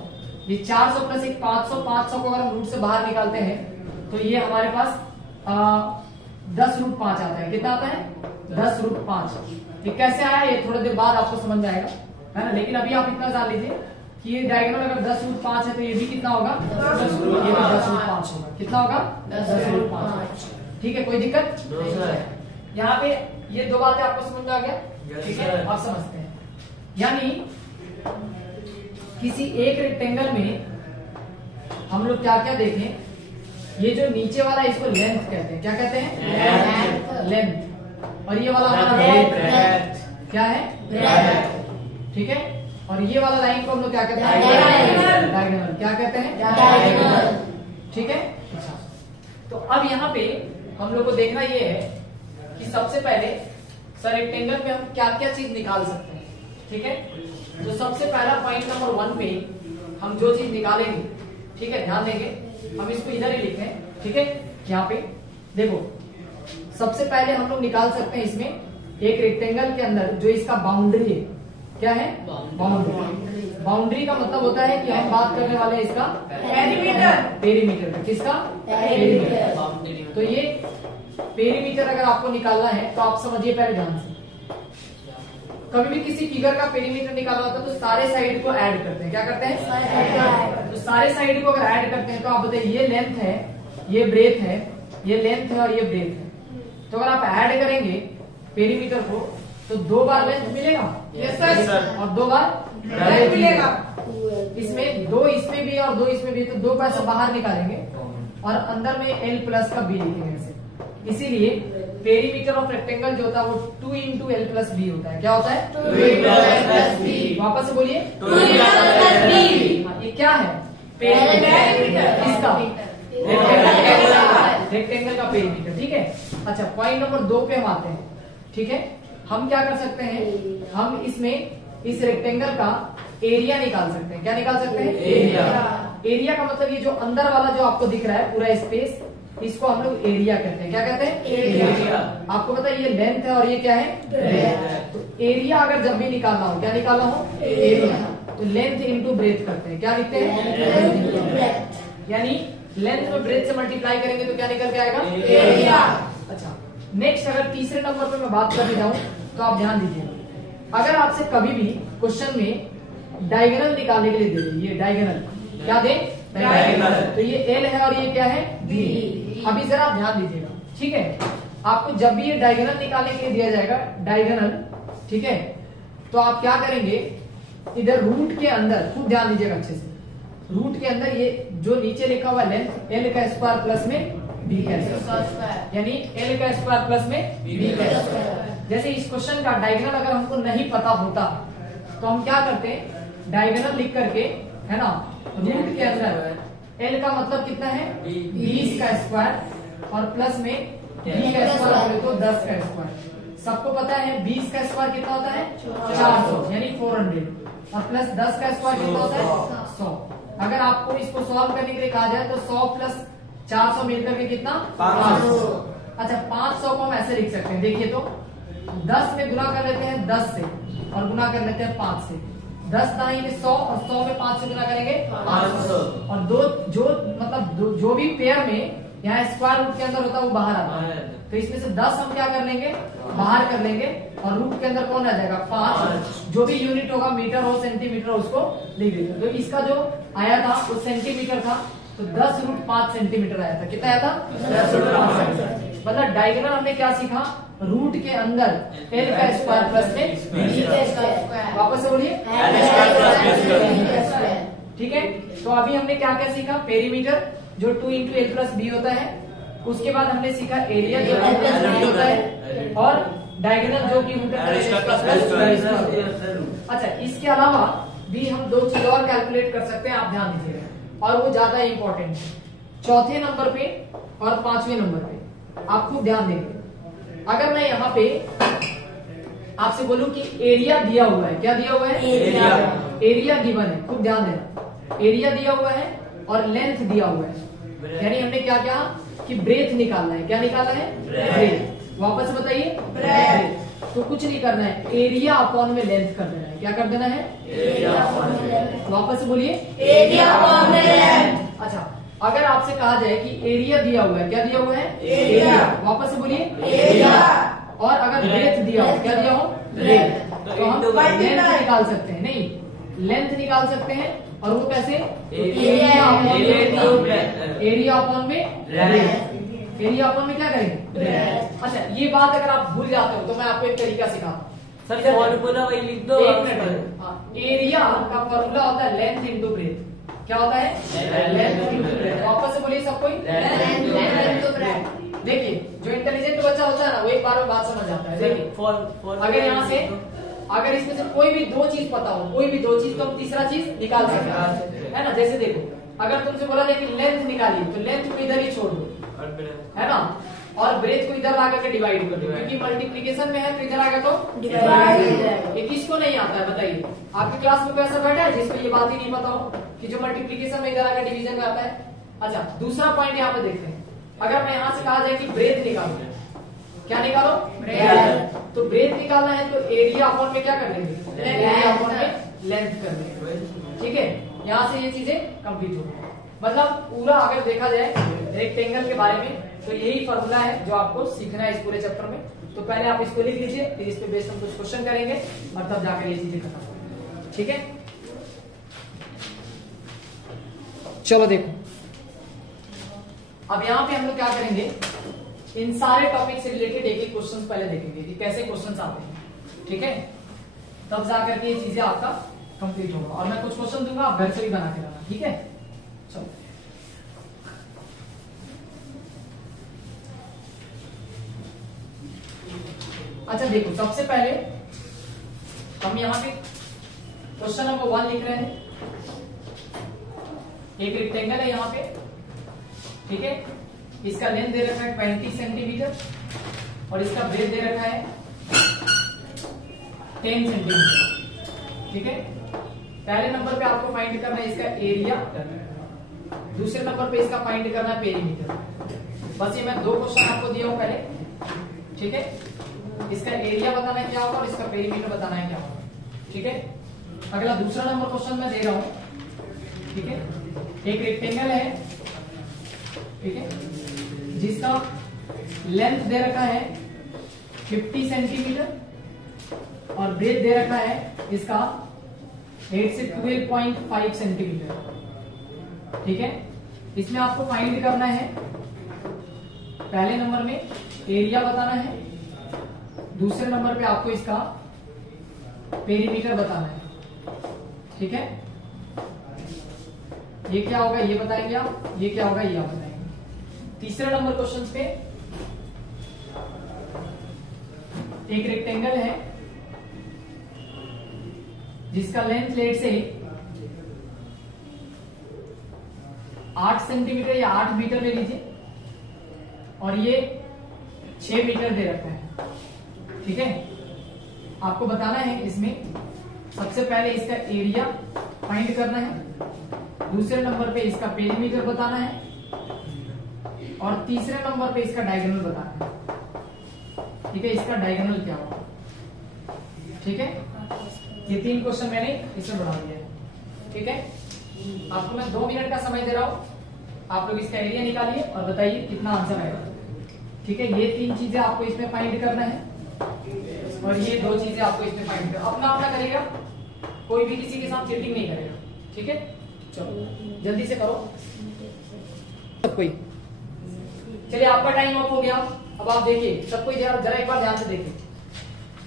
ये 400 प्लस 1 500, 500 को अगर हम रूट से बाहर निकालते हैं तो ये हमारे पास 10 रूट 5 आता है। कितना आता है? 10 रूट 5। ये कैसे आया ये थोड़ी देर बाद आपको समझ में आएगा, है ना। लेकिन अभी आप इतना जान लीजिए कि ये डायगोनल अगर 10√5 है तो ये भी कितना होगा 10√5 होगा। कितना होगा 10√5। ठीक है, कोई दिक्कत? यहाँ पे ये दो बातें आपको समझ में आ गया? ठीक है, आप समझते हैं। यानी किसी एक रेक्टेंगल में हम लोग क्या क्या देखें, ये जो नीचे वाला है इसको लेंथ कहते हैं। क्या कहते हैं? लेंथ। और ये वाला हमारा क्या है? ठीक है। और ये वाला लाइन को हम लोग क्या कहते हैं? डायगोनल। क्या कहते हैं? ठीक है। तो अब यहाँ पे हम लोग को देखना ये है कि सबसे पहले सर रेक्टेंगल में हम क्या क्या चीज निकाल सकते हैं। ठीक है, तो सबसे पहला पॉइंट नंबर 1 पे हम जो चीज निकालेंगे, ठीक है, ध्यान देंगे, हम इसको इधर ही लिखे हैं। ठीक है, यहाँ पे देखो, सबसे पहले हम लोग निकाल सकते हैं इसमें एक रेक्टेंगल के अंदर जो इसका बाउंड्री है। क्या है? बाउंड्री। बाउंड्री का मतलब होता है कि हम बात करने वाले हैं इसका पेरीमीटर। किसका? पेरीमीटर। तो ये पेरीमीटर अगर आपको निकालना है तो आप समझिए पहले ध्यान से, कभी भी किसी फिगर का पेरीमीटर निकालना होता है तो सारे साइड को ऐड करते हैं। क्या करते हैं? तो सारे साइड को अगर ऐड करते हैं तो आप बताइए ये लेंथ है, ये ब्रेथ है, ये लेंथ है और ये ब्रेथ है। तो अगर आप ऐड करेंगे पेरीमीटर को तो 2 बार लेंथ मिलेगा। Yes sir. और 2 बार ब्रेथ मिलेगा। इसमें 2 इसमें भी और 2 इसमें भी, तो 2 पैसा बाहर निकालेंगे और अंदर में L प्लस का B लिखेंगे ऐसे। इसीलिए पेरीमीटर ऑफ रेक्टेंगल जो होता है वो 2 into L plus B होता है। क्या होता है? 2 into L plus B। वापस से बोलिए 2 into L plus B। ये क्या है? पेरीमीटर। किसका? रेक्टेंगल का पेरीमीटर। ठीक है। अच्छा, पॉइंट नंबर 2 पे हम आते हैं। ठीक है, हम क्या कर सकते हैं, हम इसमें इस रेक्टेंगल का एरिया निकाल सकते हैं। क्या निकाल सकते हैं? एरिया का मतलब ये जो अंदर वाला जो आपको दिख रहा है पूरा स्पेस, इसको हम लोग एरिया कहते हैं। क्या कहते हैं? एरिया। आपको पता है ये लेंथ है और ये क्या है? तो एरिया अगर जब भी निकालना हो, क्या निकालना हो? एरिया। तो लेंथ इंटू ब्रेथ करते हैं। क्या लिखते हैं? यानी लेंथ में ब्रेथ से मल्टीप्लाई करेंगे तो क्या निकल के आएगा? एरिया। अच्छा, नेक्स्ट अगर तीसरे नंबर पे मैं बात करने जाऊं तो आप ध्यान दीजिए, अगर आपसे कभी भी क्वेश्चन में डायगोनल निकालने के लिए दे दे, ये डायगोनल क्या दे? डायगोनल। तो ये L है और ये क्या है? B। अभी जरा आप ध्यान दीजिएगा। ठीक है, आपको जब भी ये डायगोनल निकालने के लिए दिया जाएगा डायगोनल, ठीक है, तो आप क्या करेंगे, इधर रूट के अंदर खूब ध्यान दीजिएगा अच्छे से, रूट के अंदर ये जो नीचे लिखा हुआ लेंथ L का स्क्वायर प्लस में B का स्क्वायर, यानी L का स्क्वायर प्लस में B का स्क्वायर। जैसे इस क्वेश्चन का डायगोनल अगर हमको नहीं पता होता तो हम क्या करते हैं, डायगोनल लिख करके, है ना, रूट के अंदर L का मतलब कितना है? 20 का स्क्वायर और प्लस में B का स्क्वायर तो 10 का स्क्वायर। सबको पता है 20 का स्क्वायर कितना होता है? 400 यानी 400 और प्लस 10 का स्क्वायर कितना होता है? 100। अगर आपको इसको सॉल्व करने के लिए कहा जाए तो 100 प्लस 400 मिलकर के कितना? 500। अच्छा, 500 को हम ऐसे लिख सकते हैं, देखिए तो 10 में गुना कर लेते हैं 10 से और गुना कर लेते हैं 5 से। 10 दाई में 100 और 100 में 5 से गुना करेंगे 500। और जो भी पेयर में यहाँ स्क्वायर रूट के अंदर होता है वो बाहर आता है, तो इसमें से 10 हम क्या कर लेंगे? बाहर कर लेंगे और रूट के अंदर कौन आ जाएगा? 5। जो भी यूनिट होगा, मीटर हो सेंटीमीटर, उसको लिख देते। तो इसका जो आया था वो सेंटीमीटर था, तो 10√5 सेंटीमीटर आया था। कितना आया था? 10√5। मतलब डायगोनल हमने क्या सीखा? रूट के अंदर L का स्क्वायर प्लस में B का स्क्वायर। वापस से बोलिए। ठीक है, तो अभी हमने क्या क्या सीखा? पेरीमीटर जो 2 into L plus B होता है, उसके बाद हमने सीखा एरिया जो L plus B होता है, और डायगोनल जो कि अच्छा, इसके अलावा भी हम 2 चीज और कैलकुलेट कर सकते हैं, आप ध्यान दीजिएगा, और वो ज्यादा इंपॉर्टेंट है। चौथे नंबर पे और 5वें नंबर पे आप खूब ध्यान देंगे। अगर मैं यहाँ पे आपसे बोलूं कि एरिया दिया हुआ है, क्या दिया हुआ है? एरिया गिवन है, खूब ध्यान देना। एरिया दिया हुआ है और लेंथ दिया हुआ है, यानी हमने क्या कहा कि ब्रेथ निकालना है। क्या निकालना है? ब्रेथ। वापस बताइए। ब्रेथ। तो कुछ नहीं करना है, एरिया अपॉन में लेंथ कर देना है। क्या कर देना है? एरिया अपॉन में लेंथ। वापस बोलिए। एरिया अपॉन में लेंथ। अच्छा, अगर आपसे कहा जाए कि एरिया दिया हुआ है, क्या दिया हुआ है? एरिया। वापस बोलिए। एरिया। और अगर ब्रेथ दिया हो, क्या दिया हो? ब्रेथ। तो हम लेंथ निकाल सकते हैं। नहीं, लेंथ निकाल सकते हैं और वो कैसे एरिया अपॉन में एरिया अपॉन में क्या करेंगे। अच्छा ये बात अगर आप भूल जाते हो तो मैं आपको एक तरीका सिखाता हूँ। सर फॉर्मूला वही लिख दो। एक मिनट, एरिया का फॉर्मूला होता है लेंथ इंटू ब्रेथ। क्या होता है लेंथ इंटू ब्रेथ। वापस से बोलिए सब कोई देखिए जो इंटेलिजेंट बच्चा होता है ना वो एक बार में बात समझ जाता है। देखिए अगर यहाँ से अगर इसमें से कोई भी दो चीज पता हो, कोई भी दो चीज तो हम तीसरा चीज निकाल सकते हैं, है ना। जैसे देखो अगर तुमसे बोला जाए कि लेंथ निकालिए तो लेंथ को इधर ही छोड़ दो, है ना, और ब्रेथ को इधर ला करके डिवाइड कर दो, क्योंकि मल्टीप्लीकेशन में है तो इधर आएगा तो डिवाइड। ये किसको नहीं आता है बताइए? आपकी क्लास में कोई ऐसा बैठा है जिसको ये बात ही नहीं पता हो कि जो मल्टीप्लीकेशन में इधर आकर डिवीजन में आता है। अच्छा दूसरा पॉइंट यहाँ पे देखते हैं, अगर मैं यहाँ से कहा जाए कि ब्रेथ निकालो, क्या निकालो ब्रेथ, तो ब्रेथ निकालना है तो एरिया अपॉन में क्या कर लेंगे एरिया अपॉन में लेंथ कर लेंगे। ठीक है यहाँ से ये चीजें कंप्लीट हो गई। मतलब पूरा अगर देखा जाए रेक्टेंगल के बारे में तो यही फॉर्मूला है जो आपको सीखना है इस पूरे चैप्टर में। तो पहले आप इसको लिख लीजिए, फिर इस पे बेस्ड हम कुछ क्वेश्चन करेंगे और तब जाकर ये चीजें खत्म होंगी। ठीक है चलो देखो अब यहाँ पे हम लोग क्या करेंगे, इन सारे टॉपिक से रिलेटेड एक एक क्वेश्चन पहले देखेंगे कि कैसे क्वेश्चन आते हैं। ठीक है तब जाकर के ये चीजें आपका कंप्लीट होगा और मैं कुछ क्वेश्चन दूंगा आप घर से भी बना के लाना। ठीक है चलो अच्छा देखो सबसे पहले हम यहाँ पे क्वेश्चन नंबर 1 लिख रहे हैं। एक रेक्टेंगल है यहाँ पे, ठीक है, इसका लेंथ दे रखा है 20 सेंटीमीटर और इसका ब्रेथ दे रखा है 10 सेंटीमीटर। ठीक है पहले नंबर पे आपको फाइंड करना है इसका एरिया, दूसरे नंबर पे इसका फाइंड करना है पेरीमीटर। बस ये मैं दो क्वेश्चन आपको दिया हूं पहले। ठीक है इसका एरिया बताना है क्या होगा और इसका पेरीमीटर बताना है क्या होगा। ठीक है अगला दूसरा नंबर क्वेश्चन मैं दे रहा हूं। ठीक है एक रेक्टेंगल है, ठीक है, जिसका लेंथ दे रखा है 50 सेंटीमीटर और ब्रेथ दे रखा है इसका 8 से 12.5 सेंटीमीटर। ठीक है इसमें आपको फाइंड करना है पहले नंबर में एरिया बताना है, दूसरे नंबर पे आपको इसका पेरीमीटर बताना है। ठीक है ये क्या होगा ये बताएंगे आप, ये क्या होगा ये आप बताएंगे। तीसरे नंबर क्वेश्चन पे एक रेक्टेंगल है जिसका लेंथ लेट से 8 सेंटीमीटर या 8 मीटर ले लीजिए और ये 6 मीटर दे रखा है। ठीक है आपको बताना है इसमें सबसे पहले इसका एरिया फाइंड करना है, दूसरे नंबर पे इसका पेरीमीटर बताना है और तीसरे नंबर पे इसका डायगोनल बताना है। ठीक है इसका डायगोनल क्या होगा। ठीक है ये 3 क्वेश्चन मैंने इसमें बढ़ा दिया है। ठीक है आपको मैं 2 मिनट का समय दे रहा हूं, आप लोग इसका एरिया निकालिए और बताइए कितना आंसर आएगा। ठीक है ये 3 चीजें आपको इसमें फाइंड करना है और ये 2 चीजें आपको इसमें फाइंड करना, अपना अपना करेगा, कोई भी किसी के साथ चीटिंग नहीं करेगा। ठीक है चलो जल्दी से करो सब कोई। चलिए आपका टाइम ऑफ हो गया। अब आप देखिए सब कोई जरा एक बार ध्यान से देखिए।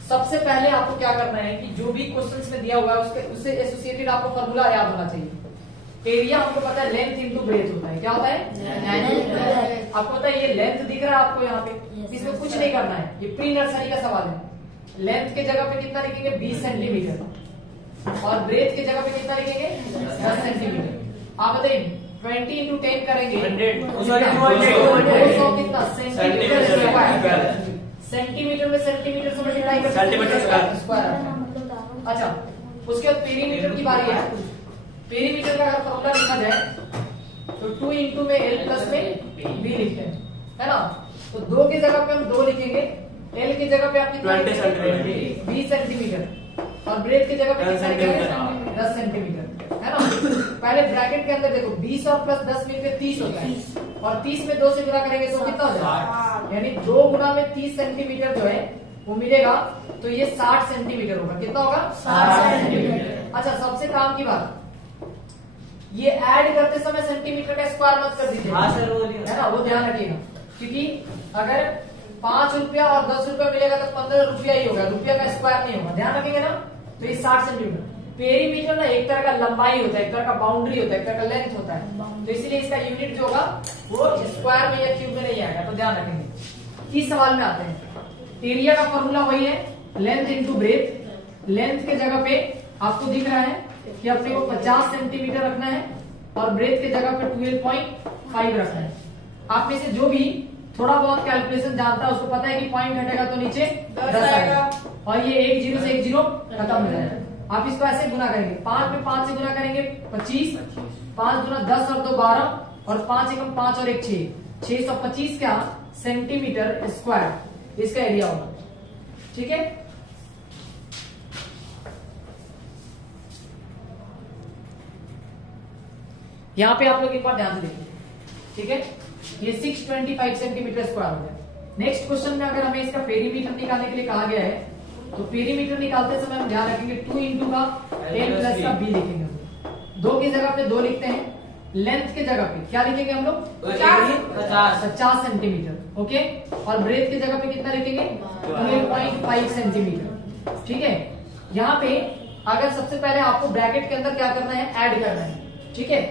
सबसे पहले आपको क्या करना है कि जो भी क्वेश्चंस में दिया हुआ है उससे एसोसिएटेड आपको फॉर्मूला याद होना चाहिए। एरिया हमको पता है लेंथ इंटू ब्रेथ होता है। क्या होता है आपको पता है ये लेंथ दिख रहा है आपको यहाँ पे, इसमें कुछ नहीं करना है, ये प्री नर्सरी का सवाल है। लेंथ के जगह पे कितना लिखेंगे 20 सेंटीमीटर और ब्रेथ की जगह पे कितना लिखेंगे 10 सेंटीमीटर। आप बताइए 20 इंटू 10 करेंगे 200 कितना सेंटीमीटर सेंटीमीटर में सेंटीमीटर से मल्टीप्लाई कर सेंटीमीटर स्क्वायर। अच्छा उसके बाद पेरीमीटर की बारी है। पेरीमीटर का अगर फॉर्मूला लिखा जाए तो 2 इंटू में L प्लस में B लिखते हैं, है ना। तो 2 की जगह पे हम 2 लिखेंगे, L की जगह पे आप कितना 20 सेंटीमीटर और ब्रेथ की जगह पे कितना लिखेंगे 10 सेंटीमीटर, है ना। पहले ब्रैकेट के अंदर देखो 20 और प्लस 10 मिलकर 30 होता है और 30 में 2 से गुणा करेंगे तो कितना हो जाएगा, यानी 2 गुना में 30 सेंटीमीटर जो है वो मिलेगा तो ये 60 सेंटीमीटर होगा। कितना होगा 60 सेंटीमीटर। अच्छा सबसे काम की बात, ये ऐड करते समय सेंटीमीटर का स्क्वायर मत कर दीजिए। हाँ सर वो है ना, वो ध्यान रखिएगा, क्योंकि अगर 5 रुपया और 10 रुपया मिलेगा तो 15 रुपया ही होगा, रुपया का स्क्वायर नहीं होगा, ध्यान रखेंगे ना। तो ये 60 सेंटीमीटर। पेरीमीटर ना एक तरह का लंबाई होता है, एक तरह का बाउंड्री होता है, एक तरह का लेंथ होता है, तो इसलिए इसका यूनिट जो होगा वो स्क्वायर में या क्यूब में नहीं आएगा, तो ध्यान रखेंगे। इस सवाल में आते हैं, एरिया का फॉर्मूला वही है, लेंथ इंटू ब्रेथ। लेंथ के जगह पे आपको दिख रहा है कि अपने को 50 सेंटीमीटर रखना है और ब्रेथ के जगह पे 12.5 रखना है। आप में से जो भी थोड़ा बहुत कैलकुलेशन जानता है उसको पता है कि पॉइंट घटेगा तो नीचे 10 आएगा, और ये 1 0 से 1 0 खत्म हो जाएगा। आप इसको ऐसे गुना करेंगे, 5 में 5 से गुना करेंगे 25, 5 गुना 10 और 2 12, और 5 एकम 5 और 1 6, 625 क्या सेंटीमीटर स्क्वायर इसका एरिया होगा। ठीक है, यहां पे आप लोग एक बार ध्यान से देखिए। ठीक है, ये 625 सेंटीमीटर स्क्वायर हो गया। नेक्स्ट क्वेश्चन में अगर हमें इसका पेरीमीटर निकालने के लिए कहा गया है, तो पेरीमीटर निकालते समय हम ध्यान रखेंगे 2 इंटू का l प्लस का b लिखेंगे हम लोग। 2 की जगह पे 2 लिखते हैं, लेंथ के जगह पे क्या लिखेंगे हम लोग 50 सेंटीमीटर। ओके, और ब्रेथ की जगह पे कितना लिखेंगे 12.5 सेंटीमीटर। ठीक है, यहाँ पे अगर सबसे पहले आपको ब्रैकेट के अंदर क्या करना है, ऐड करना है। ठीक है,